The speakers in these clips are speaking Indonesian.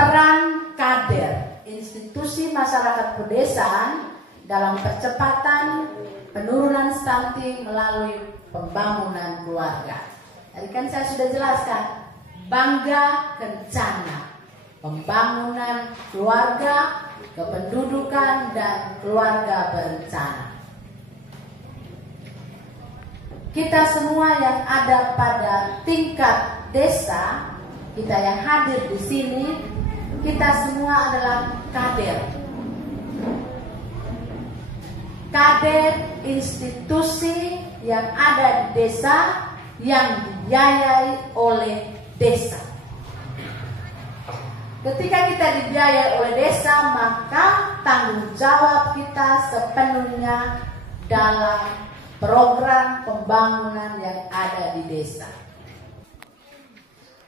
peran kader institusi masyarakat pedesaan dalam percepatan penurunan stunting melalui pembangunan keluarga. Tadi kan saya sudah jelaskan, Bangga Kencana, pembangunan keluarga, kependudukan, dan keluarga berencana. Kita semua yang ada pada tingkat desa, kita yang hadir di sini, kita semua adalah kader. Kader institusi yang ada di desa, yang dibiayai oleh desa. Ketika kita dibiayai oleh desa, maka tanggung jawab kita sepenuhnya dalam program pembangunan yang ada di desa.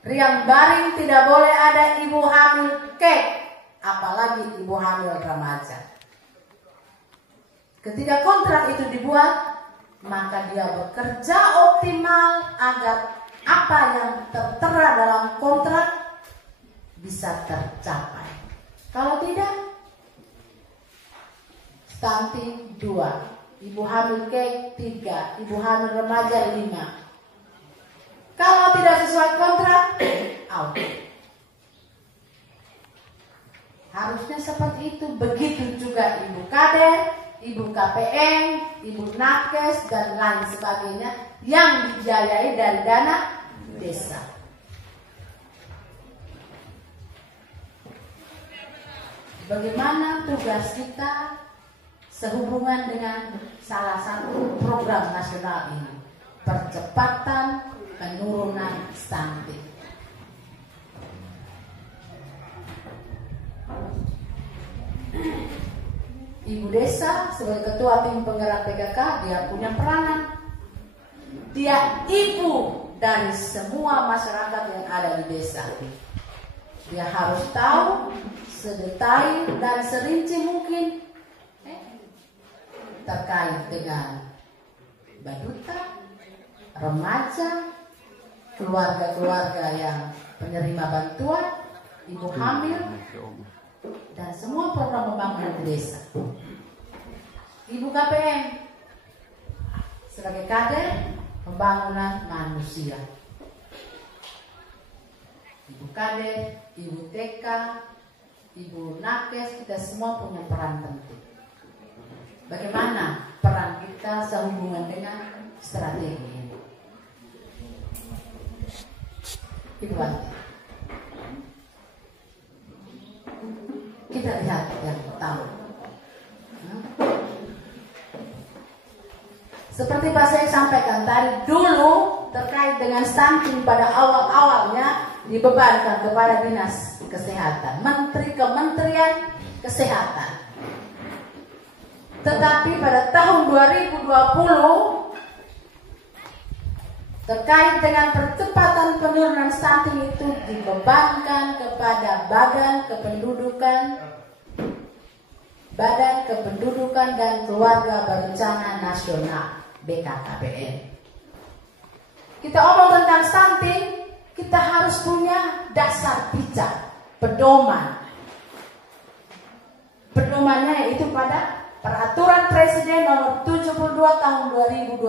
Riang Baring tidak boleh ada ibu hamil kek, apalagi ibu hamil remaja. Ketika kontrak itu dibuat, maka dia bekerja optimal agar apa yang tertera dalam kontrak bisa tercapai. Kalau tidak, stunting 2, ibu hamil kek 3, ibu hamil remaja 5. Kalau tidak sesuai kontrak, out. Harusnya seperti itu. Begitu juga ibu kader, ibu KPM, ibu nakes, dan lain sebagainya yang dibiayai dari dana desa. Bagaimana tugas kita sehubungan dengan salah satu program nasional ini, percepatan penurunan stunting. Ibu desa sebagai ketua tim penggerak PKK, dia punya peranan. Dia ibu dari semua masyarakat yang ada di desa. Dia harus tahu sedetail dan serinci mungkin terkait dengan baduta, remaja, keluarga-keluarga yang penerima bantuan, ibu hamil, dan semua program pembangunan di desa. Ibu KPM sebagai kader pembangunan manusia. Ibu kader, ibu TK, ibu nakes, kita semua punya peran penting. Bagaimana peran kita sehubungan dengan strategi ini? Itu aja. Kita lihat yang pertama. Seperti Pak Syekh sampaikan tadi, dulu terkait dengan stunting pada awal-awalnya dibebankan kepada Dinas Kesehatan, Kementerian Kesehatan. Tetapi pada tahun 2020 terkait dengan percepatan penurunan stunting itu dibebankan kepada Badan Kependudukan dan Keluarga Berencana Nasional BKKBN. Kita omong tentang stunting, kita harus punya dasar bijak, pedoman. Pedomannya yaitu pada Peraturan Presiden Nomor 72 Tahun 2021.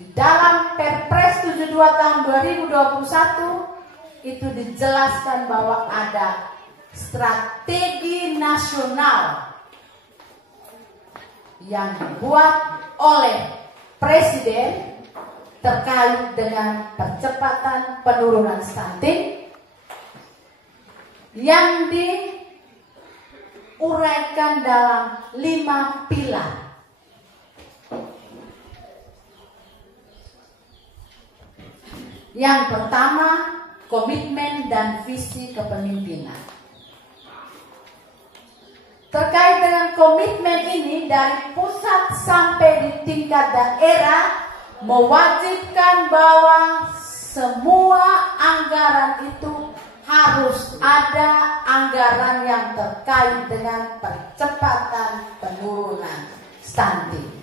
Di dalam Perpres 72 Tahun 2021 itu dijelaskan bahwa ada strategi nasional yang dibuat oleh Presiden terkait dengan percepatan penurunan stunting yang diuraikan dalam 5 pilar. Yang pertama, komitmen dan visi kepemimpinan. Terkait dengan komitmen ini, dari pusat sampai di tingkat daerah mewajibkan bahwa semua anggaran itu harus ada anggaran yang terkait dengan percepatan penurunan stunting.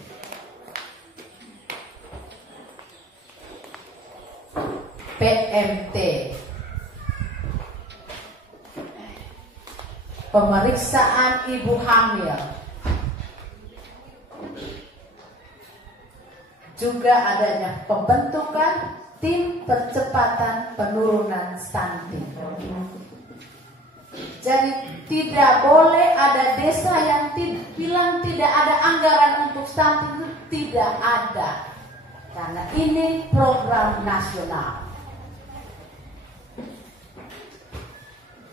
PMT, pemeriksaan ibu hamil, juga adanya pembentukan tim percepatan penurunan stunting. Jadi tidak boleh ada desa yang bilang tidak ada anggaran untuk stunting, itu tidak ada. Karena ini program nasional.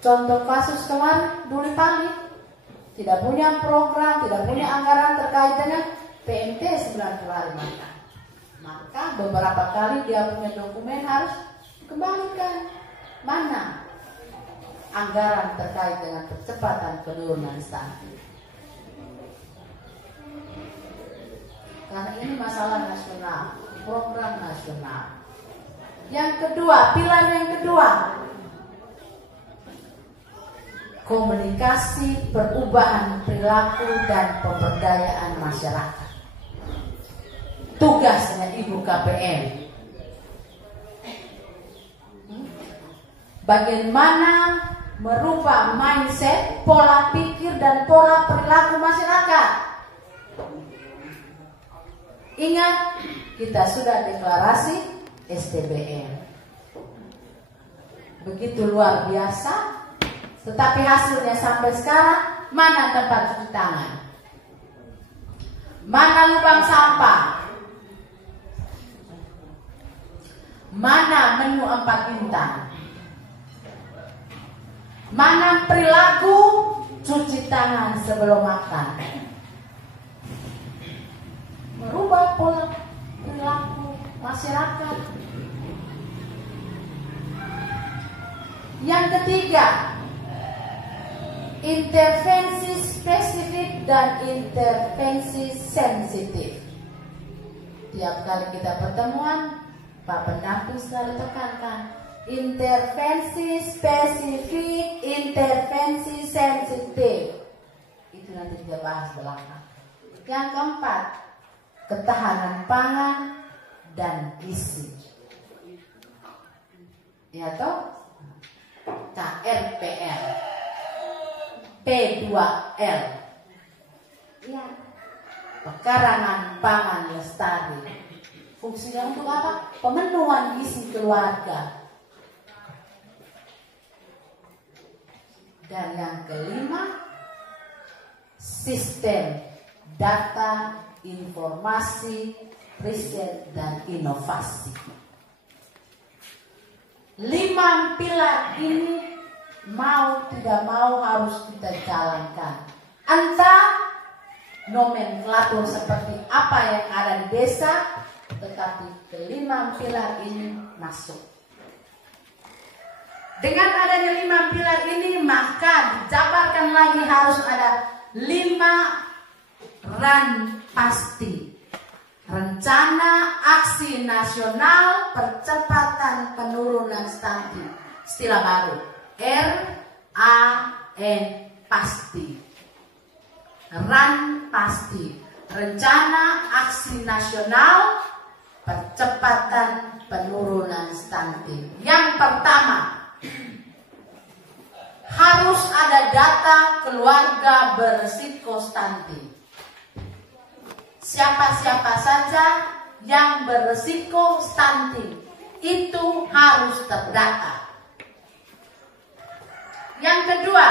Contoh kasus kemarin, Duri Pali tidak punya program, tidak punya anggaran terkait dengan PMT 90 hari makan. Maka beberapa kali dia punya dokumen harus dikembalikan. Mana anggaran terkait dengan percepatan penurunan stunting? Karena ini masalah nasional, program nasional. Yang kedua, pilar yang kedua, komunikasi perubahan perilaku dan pemberdayaan masyarakat. Tugasnya Ibu KPM. Bagaimana merubah mindset, pola pikir dan pola perilaku masyarakat. Ingat, kita sudah deklarasi STBM. Begitu luar biasa. Tetapi hasilnya sampai sekarang, mana tempat cuci tangan? Mana lubang sampah? Mana menu 4 bintang? Mana perilaku cuci tangan sebelum makan? Merubah pola perilaku masyarakat. Yang ketiga, intervensi spesifik dan intervensi sensitif. Tiap kali kita pertemuan, Pak pendamping selalu tekankan intervensi spesifik, intervensi sensitif. Itu nanti kita bahas belakang. Yang keempat, ketahanan pangan dan gizi. Ya toh? KRPL. P2L. Ya. Pekarangan pangan lestari. Fungsinya untuk apa? Pemenuhan gizi keluarga. Dan yang kelima, sistem data, informasi, riset dan inovasi. 5 pilar ini mau tidak mau harus kita jalankan. Entah nomenklatur seperti apa yang ada di desa, tetapi ke-5 pilar ini masuk. Dengan adanya 5 pilar ini, maka dijabarkan lagi harus ada 5 RAN pasti. Rencana Aksi Nasional Percepatan Penurunan Stunting. Istilah baru, RAN pasti. RAN pasti. Rencana Aksi Nasional Percepatan Penurunan Stunting. Yang pertama, harus ada data keluarga berisiko stunting. Siapa-siapa saja yang berisiko stunting itu harus terdata. Yang kedua,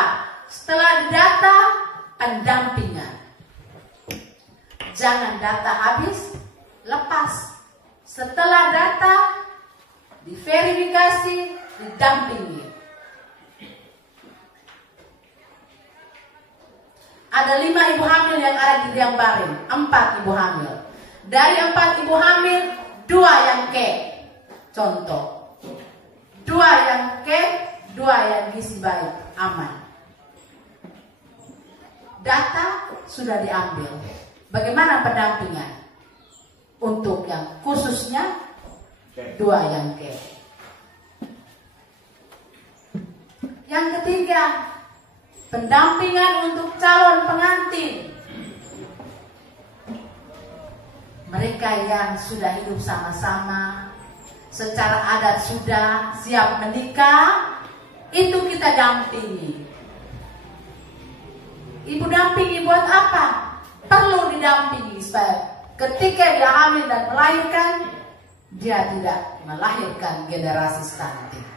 setelah data, pendampingan. Jangan data habis, lepas. Setelah data, diverifikasi, didampingi. Ada 5 ibu hamil yang ada di Riang Baring, 4 ibu hamil. Dari 4 ibu hamil, 2 yang K. Contoh, 2 yang K, 2 yang gizi baik, aman. Data sudah diambil. Bagaimana pendampingan? Untuk yang khususnya 2 yang K. Yang ketiga, pendampingan untuk calon pengantin. Mereka yang sudah hidup sama-sama, secara adat sudah siap menikah, itu kita dampingi. Ibu dampingi buat apa? Perlu didampingi supaya ketika dia hamil dan melahirkan, dia tidak melahirkan generasi stunting.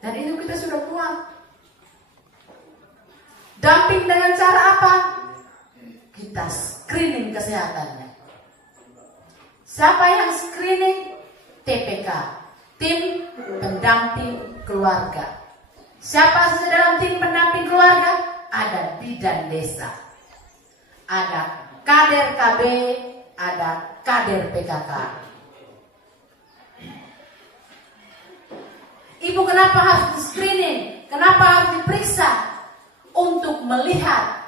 Dan itu kita sudah kuat. Damping dengan cara apa? Kita screening kesehatannya. Siapa yang screening? TPK, tim pendamping keluarga. Siapa saja dalam tim pendamping keluarga? Ada bidan desa, ada kader KB, ada kader PKK. Ibu kenapa harus di screening? Kenapa harus diperiksa? Untuk melihat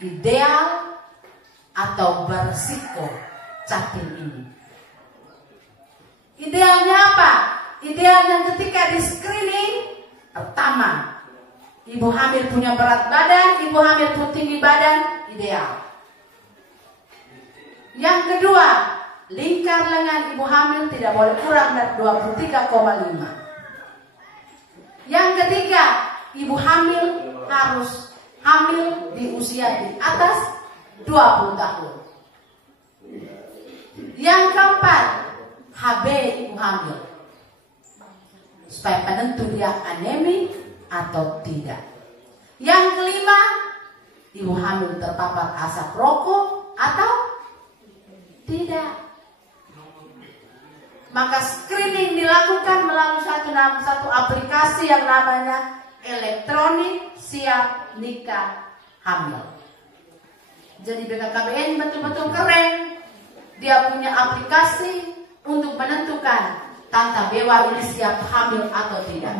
ideal atau berisiko cacing ini. Idealnya apa? Idealnya ketika di screening, pertama, ibu hamil punya berat badan, ibu hamil punya tinggi badan, ideal. Yang kedua, lingkar lengan ibu hamil tidak boleh kurang dari 23,5. Yang ketiga, ibu hamil harus hamil di usia di atas 20 tahun. Yang keempat, HB ibu hamil, supaya penentu dia anemi atau tidak. Yang kelima, ibu hamil terpapar asap rokok atau tidak. Maka screening dilakukan melalui satu aplikasi yang namanya elektronik siap nikah hamil. Jadi BKKBN betul-betul keren. Dia punya aplikasi untuk menentukan Tante Bewa ini siap hamil atau tidak.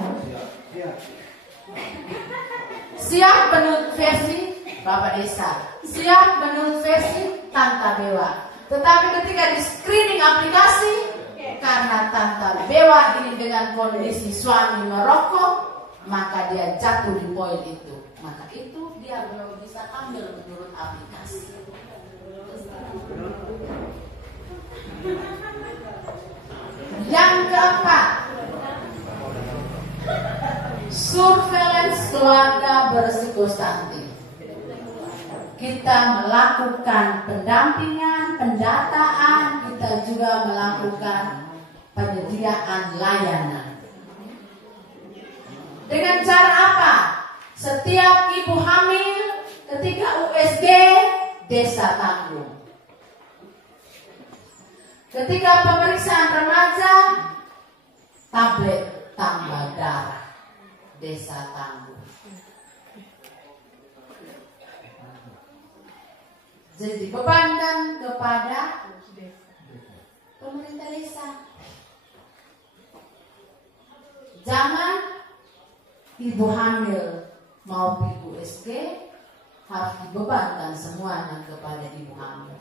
Siap menurut versi Bapak Desa, siap menurut versi Tante Bewa. Tetapi ketika di screening aplikasi, karena Tante Bewa ini dengan kondisi suami merokok, maka dia jatuh di poin itu. Maka itu dia belum bisa hamil menurut aplikasi. Yang keempat, surveillance keluarga berisiko stunting. Kita melakukan pendampingan, pendataan, kita juga melakukan penyediaan layanan. Dengan cara apa? Setiap ibu hamil ketika USG desa tanggung. Ketika pemeriksaan remaja, tablet tambah darah desa tanggung. Jadi dibebankan kepada pemerintah desa. Jangan ibu hamil mau ibu USG harus dibebankan semuanya kepada ibu hamil.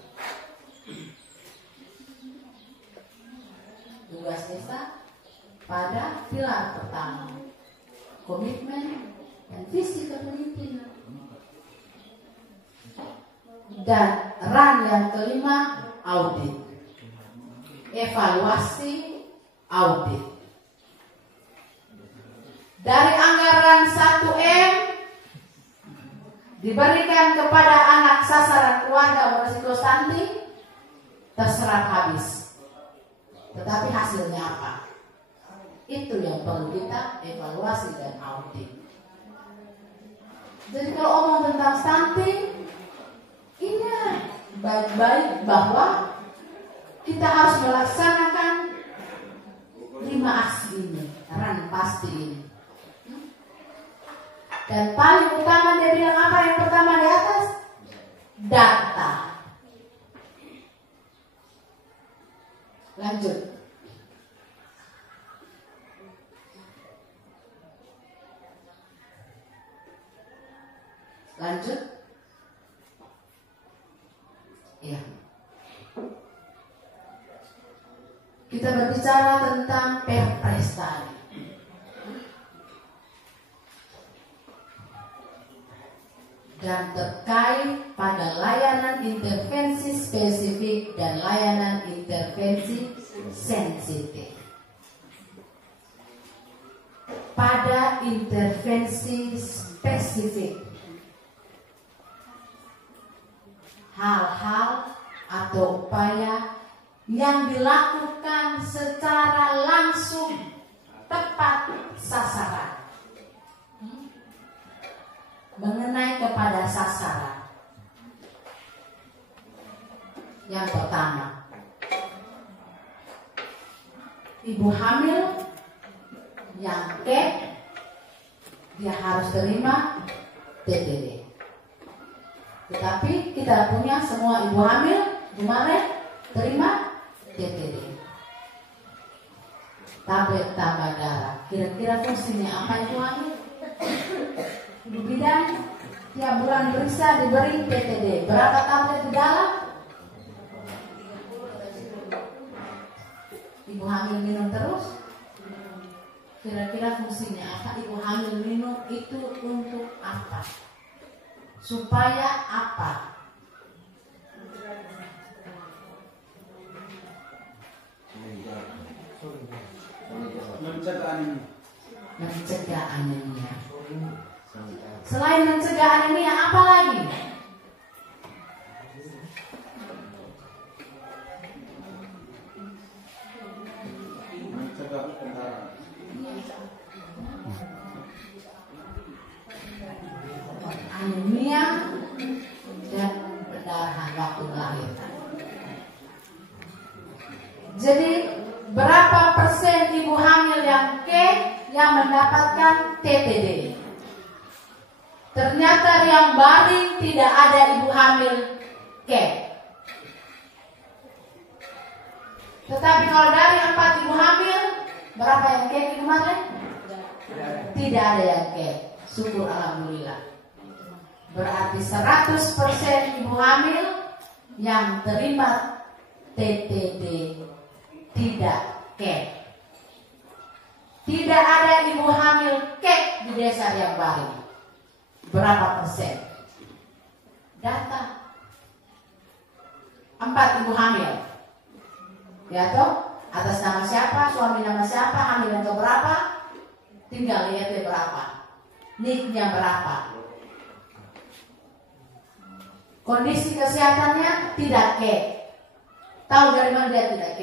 Tugas desa pada pilar pertama, komitmen dan visi kepemimpinan. Dan ran yang kelima, audit, evaluasi, audit. Dari anggaran 1M diberikan kepada anak sasaran keluarga berisiko stunting, terserap habis. Tetapi hasilnya apa? Itu yang perlu kita evaluasi dan audit. Jadi kalau omong tentang stunting, ingat baik-baik bahwa kita harus melaksanakan 5 aksi ini, ran pasti ini. Dan paling utama dia bilang apa yang pertama di atas? Data. Lanjut. Lanjut. Iya. Kita berbicara tentang perpres tadi. Dan terkait pada layanan intervensi spesifik dan layanan intervensi sensitif. Pada intervensi spesifik, hal-hal atau upaya yang dilakukan secara langsung tepat sasaran. Mengenai kepada sasaran. Yang pertama, ibu hamil yang kek, dia harus terima TTD. Tetapi kita punya semua ibu hamil kemarin terima TTD. Tablet tambah darah. Kira-kira fungsinya apa ibu hamil? Ibu bidan tiap bulan periksa diberi TTD. Berapa tablet di dalam? Ibu hamil minum terus. Kira-kira fungsinya apa? Ibu hamil minum itu untuk apa? Supaya apa? Mencegah anemia. Selain mencegah anemia, apa lagi? Anemia dan perdarahan waktu melahirkan. Jadi berapa persen ibu hamil yang yang mendapatkan TTD? Ternyata yang baring tidak ada ibu hamil Tetapi kalau dari 4 ibu hamil, berapa yang kemarin? Tidak ada yang Syukur alhamdulillah. Berarti 100% ibu hamil yang terima TTD tidak Tidak ada ibu hamil di desa yang baru. Berapa persen? Data 4 ibu hamil. Ya toh? Atas nama siapa, suami nama siapa, hamil yang berapa? Tinggal lihat berapa. Niknya berapa? Kondisi kesehatannya tidak Tahu dari mana dia tidak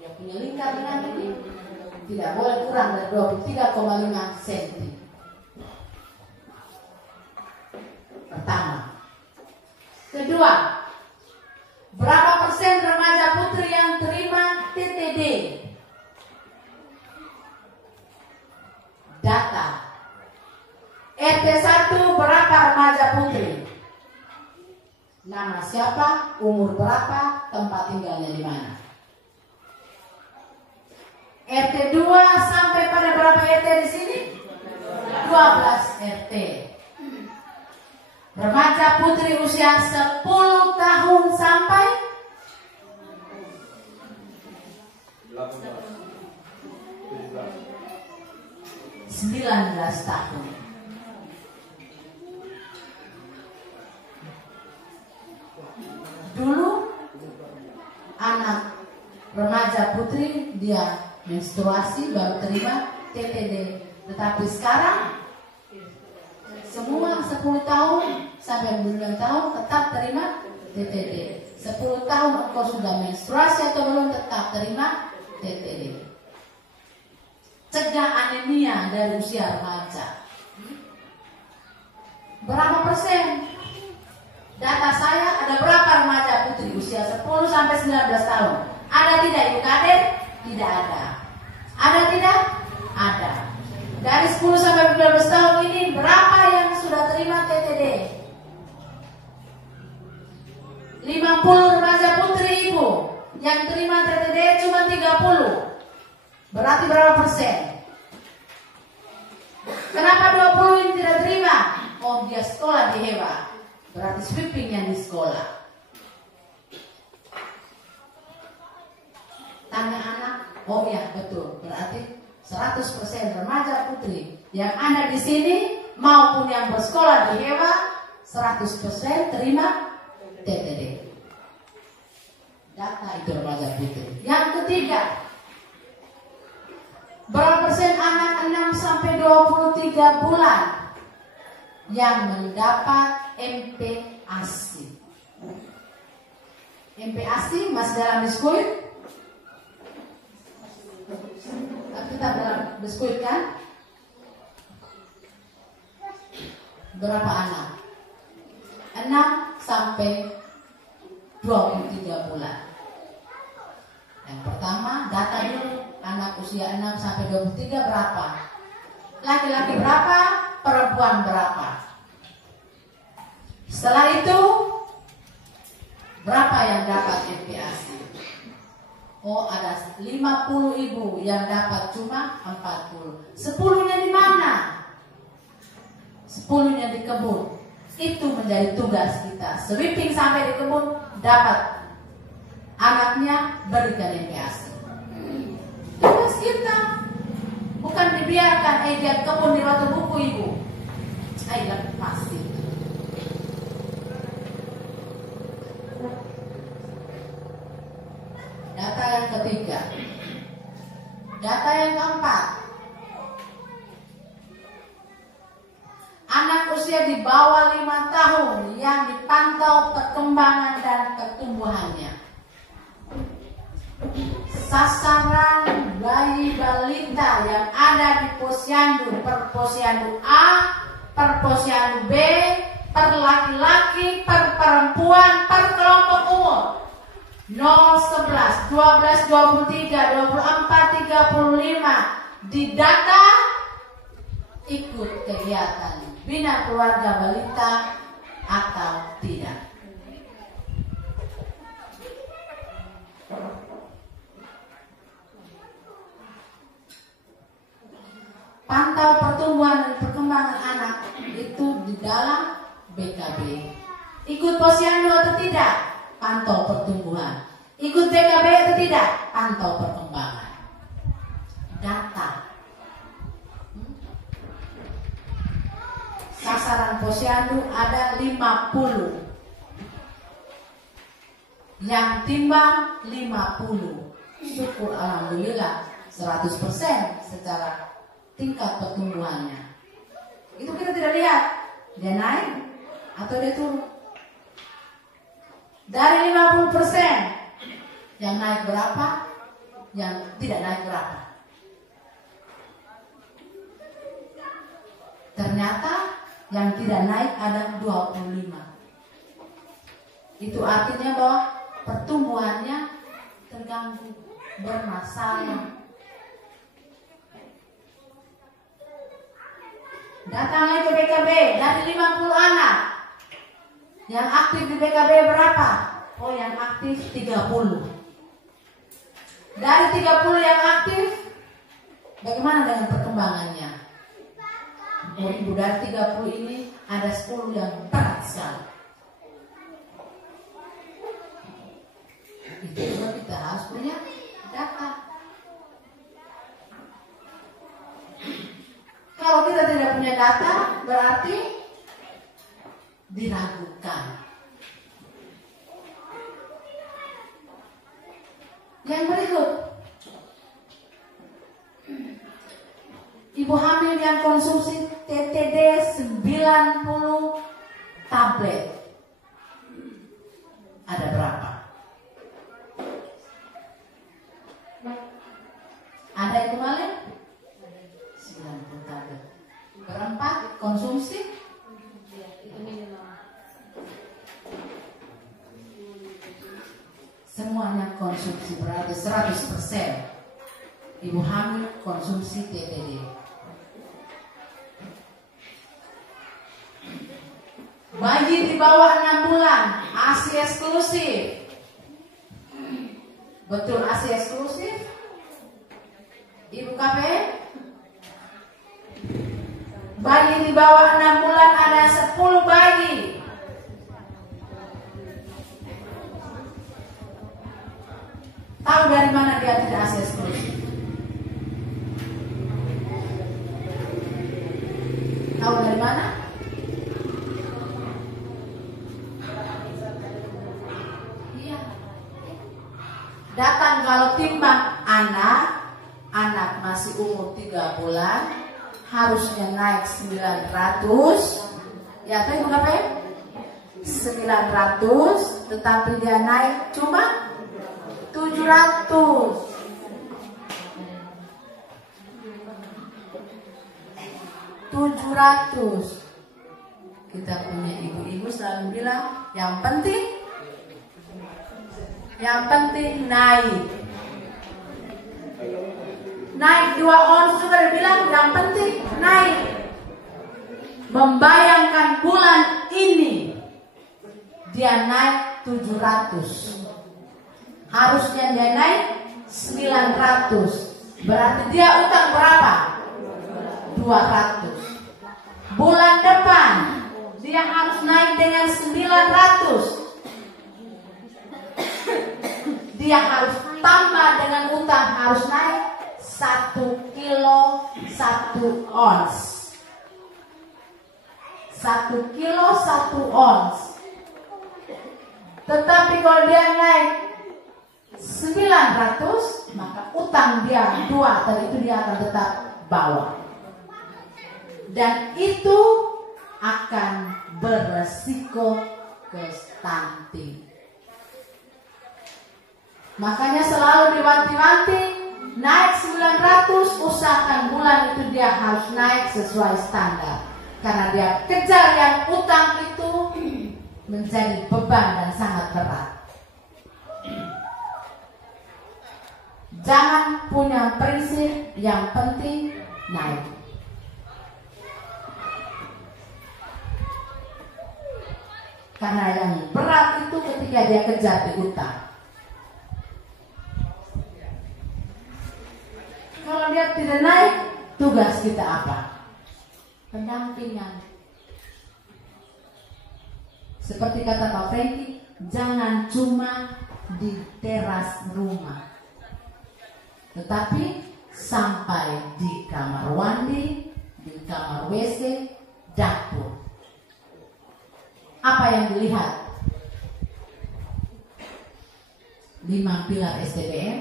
Dia punya lingkar dengan ini tidak boleh kurang dari 23,5 cm. Pertama. Kedua, berapa persen remaja putri yang terima TTD? Data. RT 1 berapa remaja putri? Nama siapa, umur berapa, tempat tinggalnya di mana? RT 2 sampai pada berapa RT di sini? 12 RT. Remaja putri usia 10 tahun sampai 19 tahun. Dulu anak remaja putri dia menstruasi baru terima TTD. Tetapi sekarang semua 10 tahun sampai 9 tahun tetap terima TTD. 10 tahun engkau sudah menstruasi atau belum tetap terima TTD. Cegah anemia dari usia remaja. Berapa persen? Data saya ada berapa remaja putri usia 10 sampai 19 tahun? Ada tidak ibu kader? Tidak ada. Ada tidak? Ada. Dari 10 sampai 12 tahun ini berapa yang sudah terima TTD? 50 remaja putri ibu yang terima TTD cuma 30. Berarti berapa persen? Kenapa 20 yang tidak terima? Oh, dia sekolah di Hewa. Berarti sweeping yang di sekolah. Tanya anak, oh ya betul. Berarti 100% remaja putri yang ada di sini maupun yang bersekolah di Hewa 100% terima TTD. Data itu remaja putri. Yang ketiga, berapa persen anak 6 sampai 23 bulan yang mendapat MPASI? MPASI masih dalam biskuit? Tetap dalam biskuit kan? Berapa anak? 6 sampai 23 bulan. Yang pertama, data dulu anak usia 6 sampai 23 berapa? Laki-laki berapa? Perempuan berapa? Setelah itu berapa yang dapat MPASI? Oh, ada 50 ibu yang dapat cuma 40. 10-nya di mana? 10-nya di kebun. Itu menjadi tugas kita. Sweeping sampai di kebun, dapat anaknya, berikan MPASI. Tugas kita. Bukan dibiarkan dia kebun di batu buku ibu. Pasti. Data yang ketiga. Data yang keempat. Anak usia di bawah 5 tahun yang dipantau perkembangan dan pertumbuhannya. Sasaran bayi balita yang ada di posyandu, per posyandu A, per posyandu B, per laki-laki, per perempuan, per kelompok umur 0, 11, 12, 23, 24, 35 didata ikut kegiatan bina keluarga balita atau tidak. Pantau pertumbuhan dan perkembangan anak itu di dalam BKB. Ikut posyandu atau tidak? Pantau pertumbuhan. Ikut BKB atau tidak? Pantau perkembangan. Data. Sasaran posyandu ada 50. Yang timbang 50. Syukur alhamdulillah 100% secara tingkat pertumbuhannya. Itu kita tidak lihat dia naik atau dia turun. Dari 50%, yang naik berapa, yang tidak naik berapa. Ternyata yang tidak naik ada 25. Itu artinya bahwa pertumbuhannya terganggu, bermasalah. Datang lagi ke BKB, dari 50 anak yang aktif di BKB berapa? Oh, yang aktif 30. Dari 30 yang aktif, bagaimana dengan perkembangannya? Oh, ibu, dari 30 ini ada 10 yang berat sekali. Itu juga kita harus punya data. Kalau kita tidak punya data, berarti diragukan. Yang berikut, ibu hamil yang konsumsi TTD 90 tablet, ada berapa? Ada yang kemarin? 90 tablet. Berempat konsumsi? Semuanya konsumsi, berarti 100% ibu hamil konsumsi TTD. Bayi di bawah 6 bulan ASI eksklusif. Betul ASI eksklusif? Ibu KP? Bayi di bawah 6 bulan ada 10 bayi. Tahu dari mana dia tidak ASI eksklusif? Tahu dari mana? Iya. Datang kalau timbang anak masih umur 3 bulan harusnya naik 900. Ya, tahu berapa ya? 900, tetapi dia naik cuma 700. Kita punya ibu-ibu selalu bilang yang penting naik 2 ons, juga bilang yang penting naik. Membayangkan bulan ini dia naik 700, harusnya dia naik 900, berarti dia utang berapa? 200. Bulan depan dia harus naik dengan 900. Dia harus tambah dengan utang, harus naik 1 kilo 1 ons. 1 kilo 1 ons. Tetapi kalau dia naik 900, maka utang dia 2, dan itu dia akan tetap bawa. Dan itu akan beresiko ke stunting. Makanya selalu diwanti-wanti, naik 900, usahakan bulan itu dia harus naik sesuai standar. Karena dia kejar yang utang itu menjadi beban dan sangat berat. Jangan punya prinsip yang penting naik. Karena yang berat itu ketika dia kejar di utang. Kalau dia tidak naik, tugas kita apa? Pendampingan. Seperti kata Pak Franky, jangan cuma di teras rumah, tetapi sampai di kamar mandi, di kamar WC, dapur. Apa yang dilihat? 5 pilar SDPM,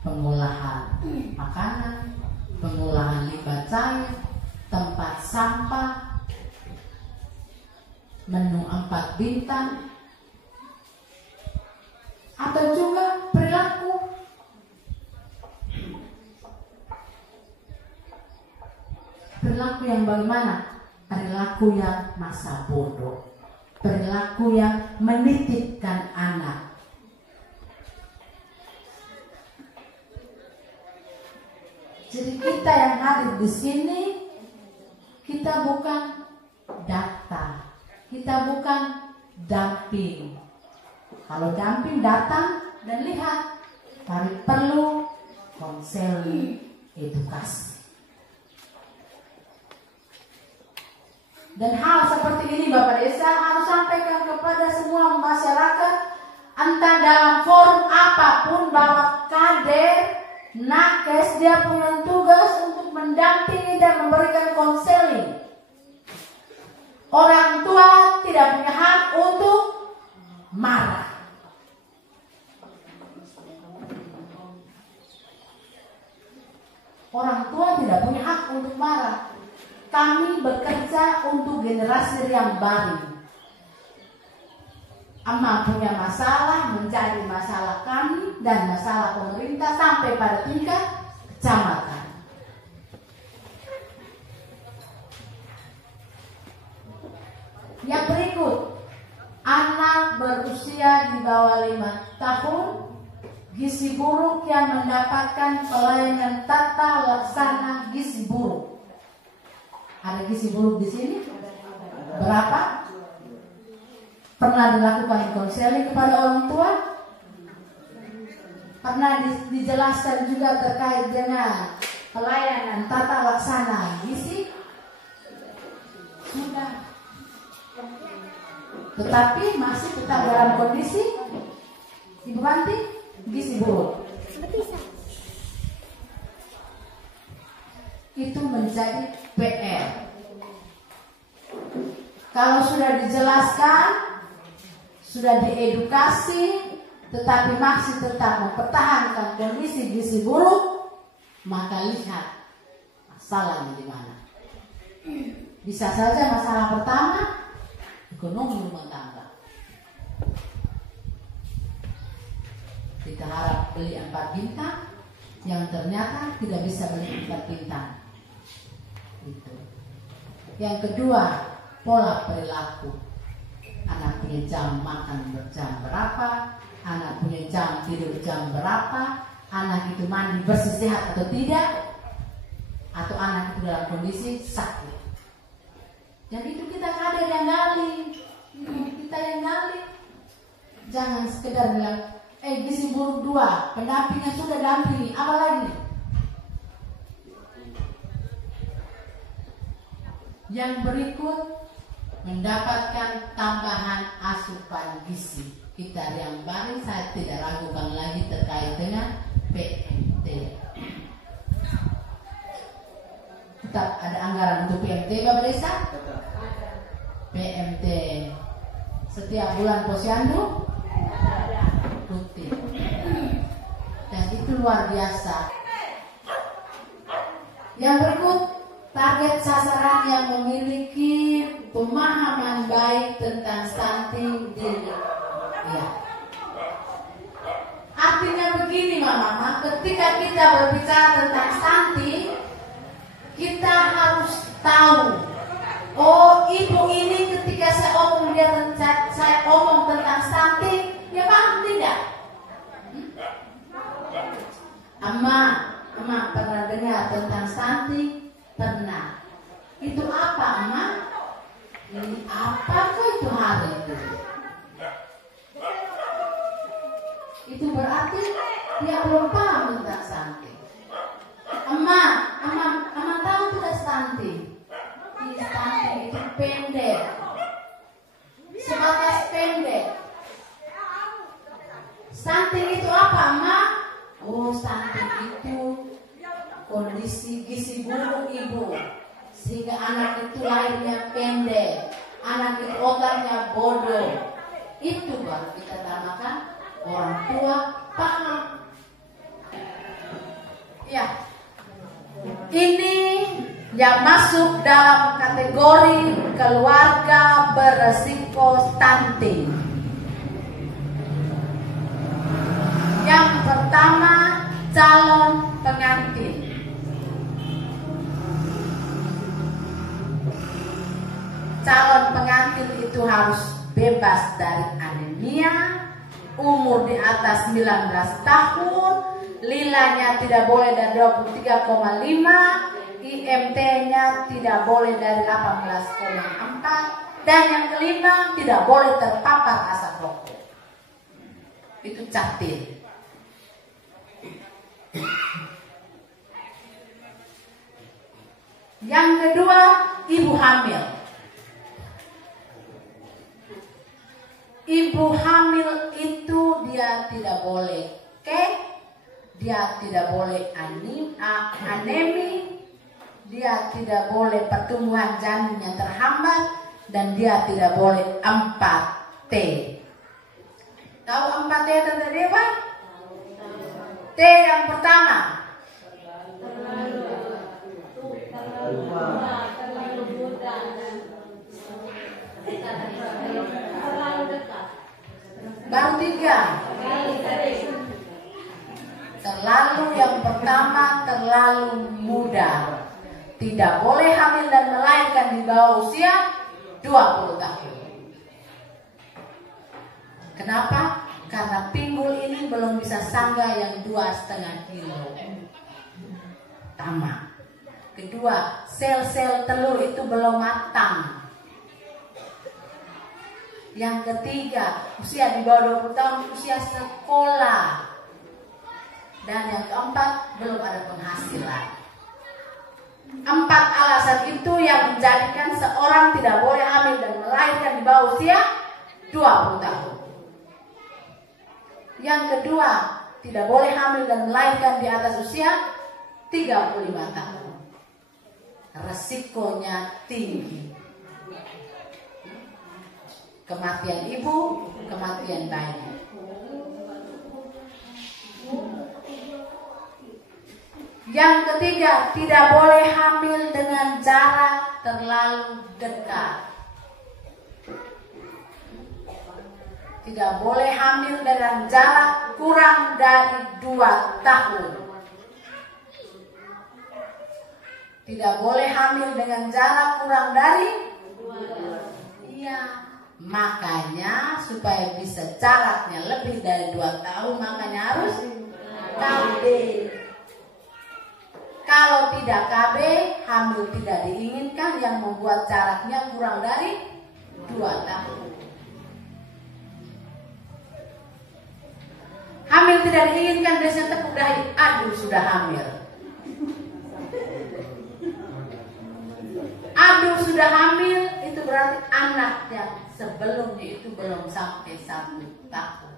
pengolahan makanan, pengolahan limbah cair, tempat sampah, menu 4 bintang, atau juga perilaku. Perilaku yang bagaimana? Perilaku yang masa bodoh, perilaku yang menitipkan anak. Jadi kita yang hadir di sini, kita bukan data, kita bukan damping. Kalau damping datang dan lihat, tapi perlu konseling, edukasi. Dan hal seperti ini Bapak Desa harus sampaikan kepada semua masyarakat, entah dalam forum apapun, bahwa kader, nakes, dia punya tugas untuk mendampingi dan memberikan konseling. Orang tua tidak punya hak untuk marah. Orang tua tidak punya hak untuk marah. Kami bekerja untuk generasi yang baru. Ama punya masalah menjadi masalah kami dan masalah pemerintah sampai pada tingkat kecamatan. Yang berikut, anak berusia di bawah 5 tahun, gizi buruk yang mendapatkan pelayanan tata laksana gizi buruk. Ada gizi buruk di sini? Berapa? Pernah dilakukan konseling kepada orang tua? Pernah dijelaskan juga terkait dengan pelayanan tata laksana gizi? Sudah. Tetapi masih tetap dalam kondisi Ibu Banti gizi buruk. Itu menjadi PR. Kalau sudah dijelaskan, sudah diedukasi, tetapi masih tetap mempertahankan kondisi gizi buruk, maka lihat masalahnya di mana. Bisa saja masalah pertama ekonomi rumah tangga. Kita harap beli 4 bintang, yang ternyata tidak bisa beli 4 bintang. Itu. Yang kedua, pola perilaku. Anak punya jam makan jam berapa, anak punya jam tidur jam berapa, anak itu mandi bersih sehat atau tidak, atau anak itu dalam kondisi sakit. Dan itu kita kader yang gali, kita yang gali. Jangan sekedar bilang, gizi buruk 2, pendampingnya sudah dampingi, apa lagi? Yang berikut, mendapatkan tambahan asupan gizi. Kita yang baru, saya tidak ragukan lagi terkait dengan PMT. Tetap ada anggaran untuk PMT, Bapak Desa? PMT setiap bulan posyandu rutin, dan itu luar biasa. Yang berikut, target sasaran yang memiliki pemahaman baik tentang stunting dini. Ya. Artinya begini Mama, ketika kita berbicara tentang stunting, kita harus tahu, oh ibu ini ketika saya omong tentang stunting, dia paham tidak? Ama pernah dengar tentang stunting? Pernah. Itu apa, Ama? Ini apakah itu hari itu? Itu berarti dia belum paham tentang stunting. Ama tahu tidak stunting? Stunting itu pendek, sebatas pendek. Stunting itu apa, Ama? Oh, stunting itu kondisi gizi buruk ibu, sehingga anak itu lahirnya pendek, anak itu otaknya bodoh. Itu baru kita namakan orang tua paham. Ya, ini yang masuk dalam kategori keluarga beresiko stunting. Yang pertama, calon pengantin. Calon pengantin itu harus bebas dari anemia, umur di atas 19 tahun, lilanya tidak boleh dari 23,5, IMT-nya tidak boleh dari 18,4, dan yang kelima tidak boleh terpapar asap rokok. Itu catil. Yang kedua, ibu hamil. Ibu hamil itu dia tidak boleh kek, dia tidak boleh anemi, dia tidak boleh pertumbuhan janin yang terhambat, dan dia tidak boleh 4T. Tahu 4T tadi apa? T yang pertama. Baru 3. Terlalu yang pertama, terlalu muda. Tidak boleh hamil dan melahirkan di bawah usia 20 tahun. Kenapa? Karena pinggul ini belum bisa sangga yang 2,5 kilo. Pertama. Kedua, sel-sel telur itu belum matang. Yang ketiga, usia di bawah 20 tahun, usia sekolah. Dan yang keempat, belum ada penghasilan. 4 alasan itu yang menjadikan seorang tidak boleh hamil dan melahirkan di bawah usia 20 tahun. Yang kedua, tidak boleh hamil dan melahirkan di atas usia 35 tahun. Resikonya tinggi. Kematian ibu, kematian bayi. Yang ketiga, tidak boleh hamil dengan jarak terlalu dekat. Tidak boleh hamil dengan jarak kurang dari 2 tahun. Tidak boleh hamil dengan jarak kurang dari 2. Iya. Makanya supaya bisa jaraknya lebih dari 2 tahun, makanya harus KB. Kalau tidak KB, hamil tidak diinginkan yang membuat jaraknya kurang dari 2 tahun. Hamil tidak diinginkan biasanya tepuk dahi, aduh sudah hamil. Aduh sudah hamil, itu berarti anak yang sebelumnya itu belum sampai 1 tahun.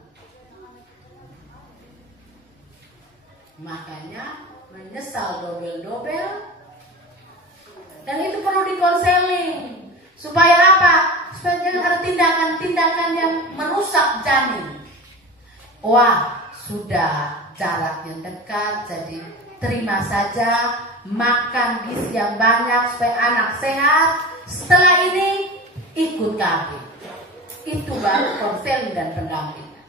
Makanya menyesal dobel-dobel, dan itu perlu dikonseling. Supaya apa? Supaya jangan ada tindakan-tindakan yang merusak janin. Wah, sudah jaraknya dekat, jadi terima saja, makan gizi yang banyak supaya anak sehat. Setelah ini ikut kami. Itu baru konseling dan pendampingan.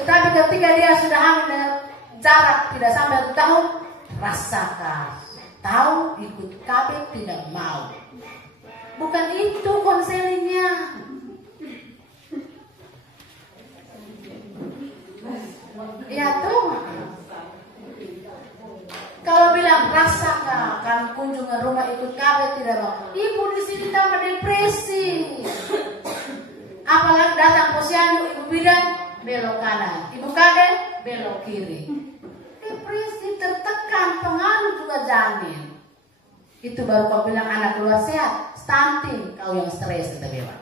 Tetapi ketika dia sudah hamil dengan jarak tidak sampai 1 tahun, rasakan, tahu ikut KB tidak mau. Bukan itu konselingnya. Ya tuh. Kalau bilang rasakan akan kunjungan rumah ikut KB tidak mau, ibu di sini tambah depresi. Apalagi datang posyandu, ibu bidan belok kanan, ibu kades belok kiri. Depresi, tertekan, pengaruh juga janin. Itu baru kau bilang anak keluar sehat, stunting, kau yang stres kita bilang.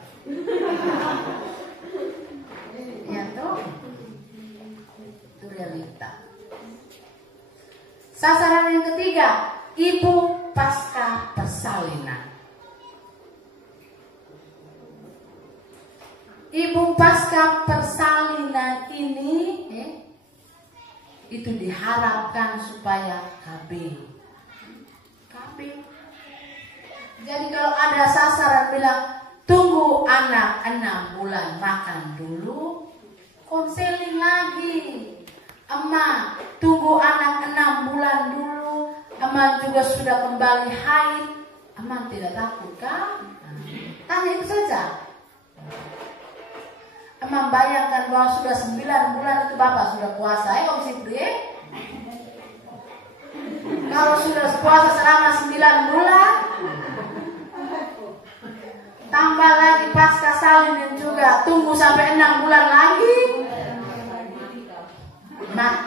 Ya tuh, itu realita. Sasaran yang ketiga, ibu pasca persalinan. Ibu pasca persalinan ini itu diharapkan supaya KB. Jadi kalau ada sasaran bilang tunggu anak 6 bulan makan dulu, konseling lagi. Emak, tunggu anak 6 bulan dulu. Emak juga sudah kembali haid. Emak tidak takut kan? Tanya itu saja. Emak bayangkan bahwa sudah 9 bulan itu bapak sudah puasa. Om Sipri. Kalau sudah puasa selama 9 bulan, tambah lagi pasca salin dan juga tunggu sampai 6 bulan lagi. Nah,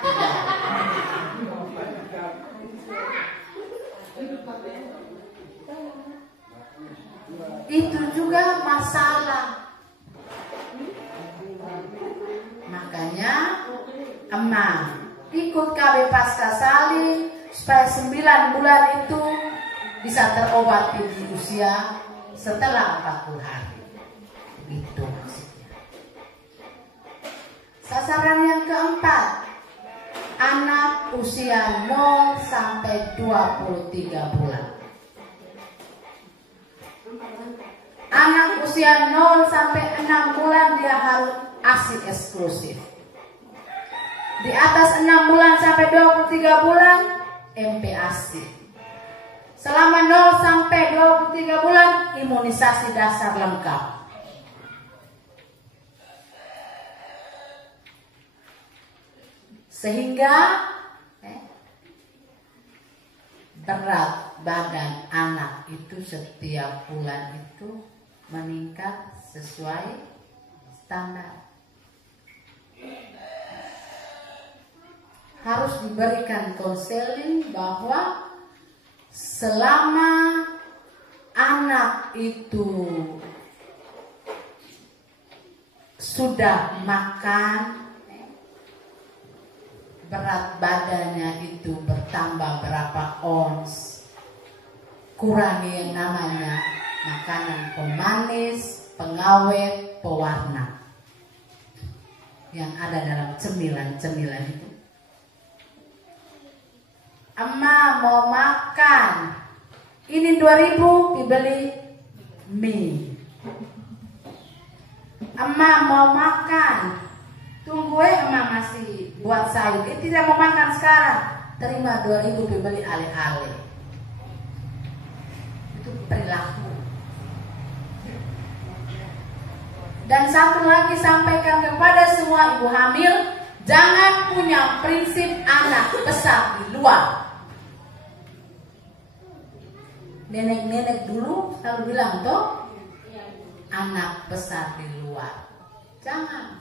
itu juga masalah. Makanya emak ikut KB pasca salin supaya 9 bulan itu bisa terobati di usia setelah 40 hari. Itu maksudnya. Sasaran yang keempat, anak usia 0 sampai 23 bulan. Anak usia 0 sampai 6 bulan dia harus ASI eksklusif. Di atas 6 bulan sampai 23 bulan MPASI. Selama 0 sampai 23 bulan imunisasi dasar lengkap. Sehingga berat badan anak itu setiap bulan itu meningkat sesuai standar. Harus diberikan konseling bahwa selama anak itu sudah makan, berat badannya itu bertambah berapa ons, kurangi yang namanya makanan pemanis, pengawet, pewarna yang ada dalam cemilan-cemilan itu. Emak mau makan Ini 2.000 dibeli mie. Emak mau makan. Tunggu emak masih buat sayur. Tidak mau makan sekarang. Terima 2.000 dibeli ale-ale. Itu perilaku. Dan satu lagi sampaikan kepada semua ibu hamil, jangan punya prinsip anak besar di luar. Nenek-nenek dulu selalu bilang toh, anak besar di luar. Jangan.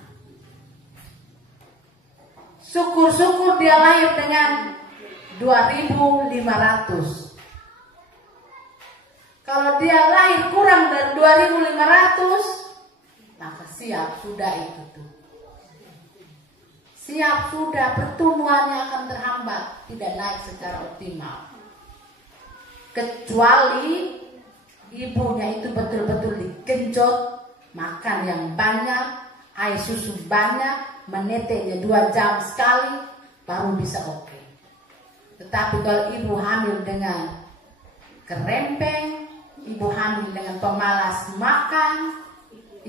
Syukur-syukur dia lahir dengan 2.500. Kalau dia lahir kurang dari 2.500, maka siap sudah itu tuh. Siap sudah, pertumbuhannya akan terhambat, tidak naik secara optimal. Kecuali ibunya itu betul-betul digenjot, makan yang banyak, air susu banyak, meneteknya 2 jam sekali, baru bisa oke. Tetapi kalau ibu hamil dengan kerempeng, ibu hamil dengan pemalas makan,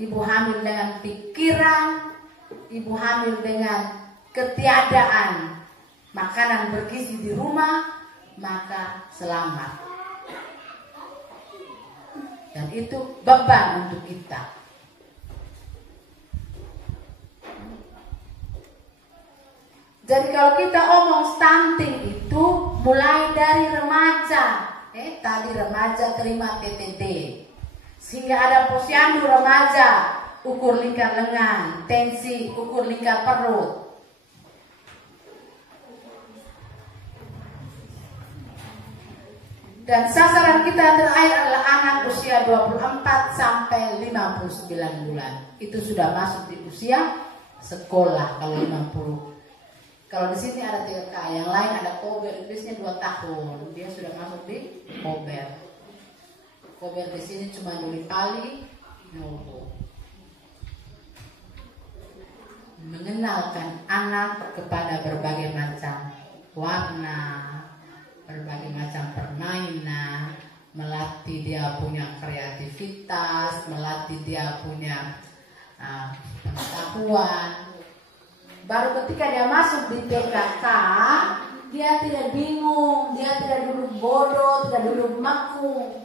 ibu hamil dengan pikiran, ibu hamil dengan ketiadaan makanan bergizi di rumah, maka selamat. Dan itu beban untuk kita. Jadi kalau kita omong stunting itu mulai dari remaja. Tadi remaja terima TTD. Sehingga ada posyandu remaja, ukur lingkar lengan, tensi, ukur lingkar perut. Dan sasaran kita terakhir adalah anak usia 24 sampai 59 bulan. Itu sudah masuk di usia sekolah kalau 50. Kalau di sini ada TK, yang lain ada kober, biasanya 2 tahun. Dia sudah masuk di kober. Kober di sini cuma Nuri Pali, Nobo. Mengenalkan anak kepada berbagai macam warna, berbagai macam permainan, melatih dia punya kreativitas, melatih dia punya pengetahuan. Baru ketika dia masuk di TKK, dia tidak bingung, dia tidak duduk bodoh, tidak duduk makung.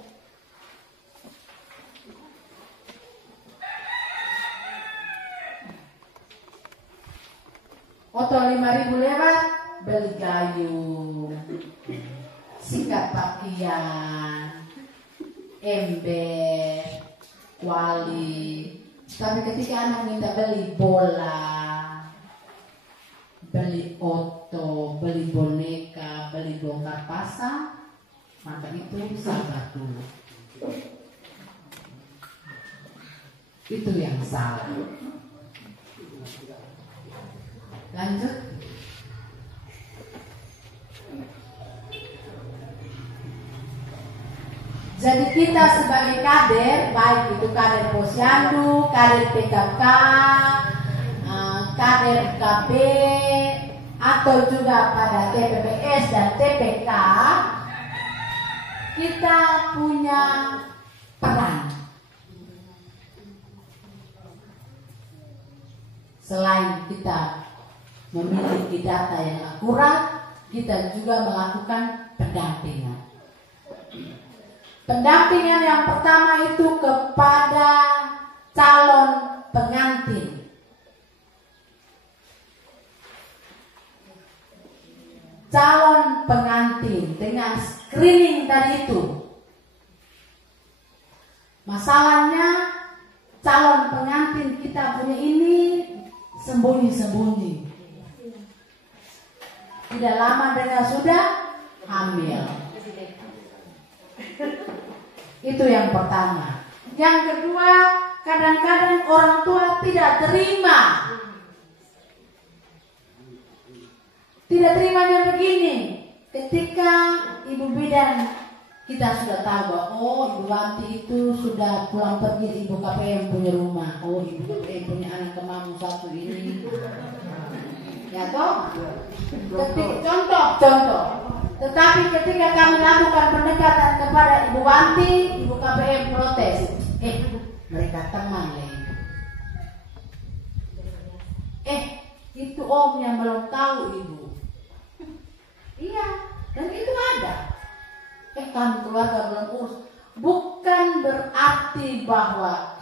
Oto 5.000 lewat, beli gayung, sikat pakaian, ember, kuali. Tapi ketika anak minta beli bola, beli oto, beli boneka, beli bongkar pasang, maka itu sabar dulu. Itu yang salah. Lanjut. Jadi kita sebagai kader, baik itu kader posyandu, kader PKK, kader KB, atau juga pada TPPS dan TPK, kita punya peran. Selain kita memiliki data yang akurat, kita juga melakukan pendampingan. Pendampingan yang pertama itu kepada calon pengantin. Calon pengantin dengan screening tadi itu. Masalahnya calon pengantin kita punya ini sembunyi-sembunyi. Tidak lama dengan sudah hamil. Itu yang pertama. Yang kedua, kadang-kadang orang tua tidak terima. Tidak terimanya begini. Ketika ibu bidan kita sudah tahu bahwa Ibu Wanti itu sudah pulang pergi, Ibu KPM punya rumah. Ibu KPM punya anak kemamu satu ini. Ya toh? Contoh. Tetapi ketika kami lakukan pendekatan kepada Ibu Wanti, Ibu KPM protes. Mereka teman lagi. Itu om yang belum tahu Ibu. Iya, dan itu ada. Kami keluarga belum urus. Bukan berarti bahwa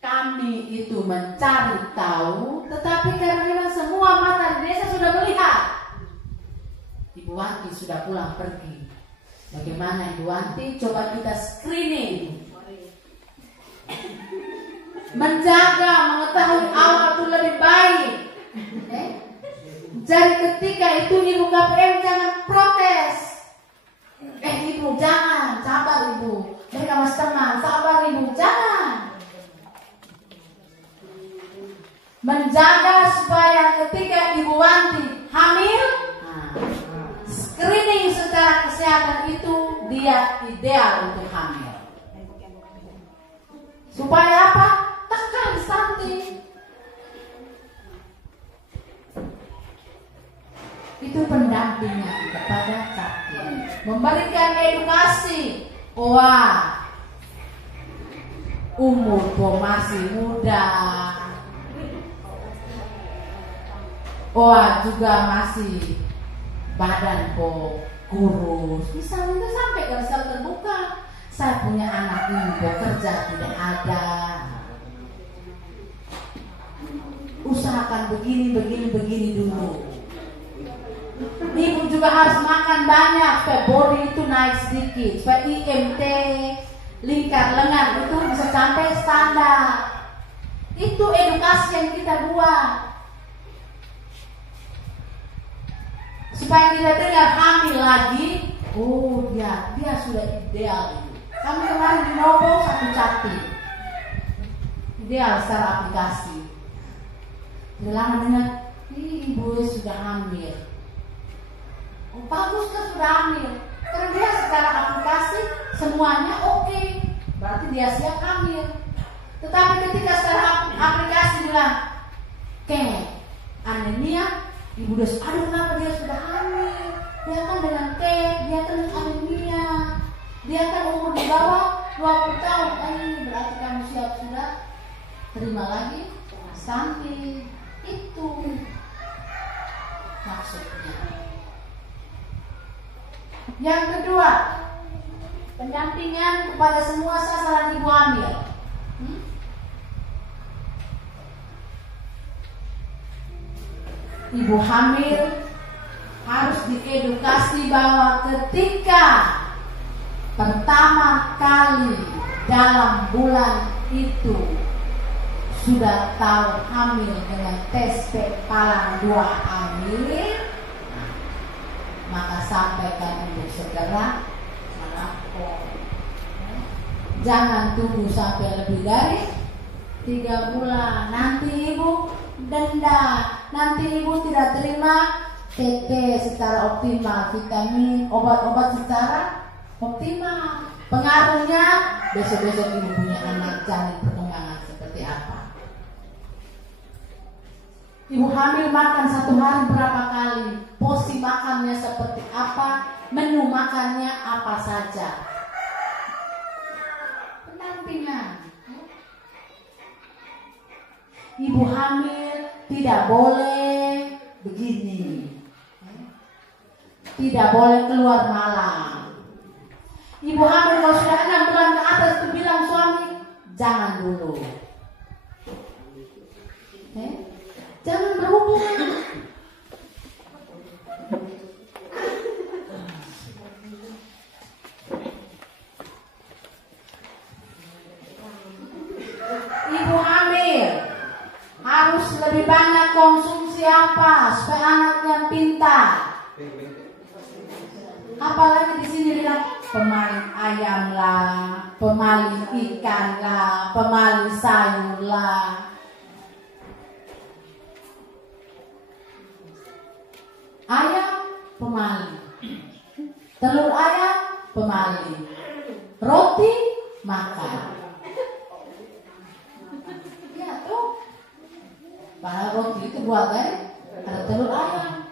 kami itu mencari tahu, tetapi karena memang semua mata di desa sudah melihat. Ibu Wanti sudah pulang pergi. Bagaimana Ibu Wanti? Coba kita screening. Menjaga, mengetahui awal itu lebih baik. Jadi ketika itu Ibu KPM jangan protes. Ibu jangan, sabar Ibu. Mereka masih tenang, sabar Ibu, jangan. Menjaga supaya ketika Ibu Wanti hamil, screening secara kesehatan itu dia ideal untuk hamil. Supaya apa? Tekan stunting. Itu pendampingan kepada sakit, memberikan edukasi. Umur masih muda, juga masih badan kurus. Misalnya itu sampai kalau sel terbuka, saya punya anak ini kerja tidak ada. Usahakan begini dulu. Ibu juga harus makan banyak supaya body itu naik sedikit, supaya IMT lingkar lengan itu bisa sampai standar. Itu edukasi yang kita buat supaya tidak dengar hamil lagi. Dia sudah ideal. Kami kemarin di Nobo satu cantik ideal secara aplikasi. Lama dengar ibu sudah hamil. Bagus kan sudah hamil. Karena dia secara aplikasi semuanya oke. Berarti dia siap hamil. Tetapi ketika secara aplikasi bilang anemia, ibu udah aduh kenapa dia sudah hamil. Dia kan dengan dia kan anemia. Dia kan umur di bawah 20 tahun. Berarti kamu siap sudah terima lagi stunting. Itu maksudnya. Yang kedua, pendampingan kepada semua sasaran ibu hamil. Ibu hamil harus diedukasi bahwa ketika pertama kali dalam bulan itu sudah tahu hamil dengan tes palang 2 hamil, maka sampaikan untuk segera melapor. Jangan tunggu sampai lebih dari 3 bulan. Nanti ibu denda, nanti ibu tidak terima TT secara optimal, vitamin, obat-obat secara optimal. Pengaruhnya besok-besok ibu punya anak, janin perkembangan seperti apa. Ibu hamil makan 1 hari berapa kali, porsi makannya seperti apa, menu makannya apa saja. Pendampingan. Ibu hamil tidak boleh begini, tidak boleh keluar malam. Ibu hamil kalau sudah 6 bulan ke atas itu bilang suami, jangan dulu. Jangan berhubungan. Ibu hamil harus lebih banyak konsumsi apa supaya anaknya pintar. Apalagi di sini bilang pemain ayam lah, pemain ikan lah, pemain sayur lah. Ayam pemali, telur ayam pemali, roti makan. Ya tuh, padahal roti itu buat ada telur ayam.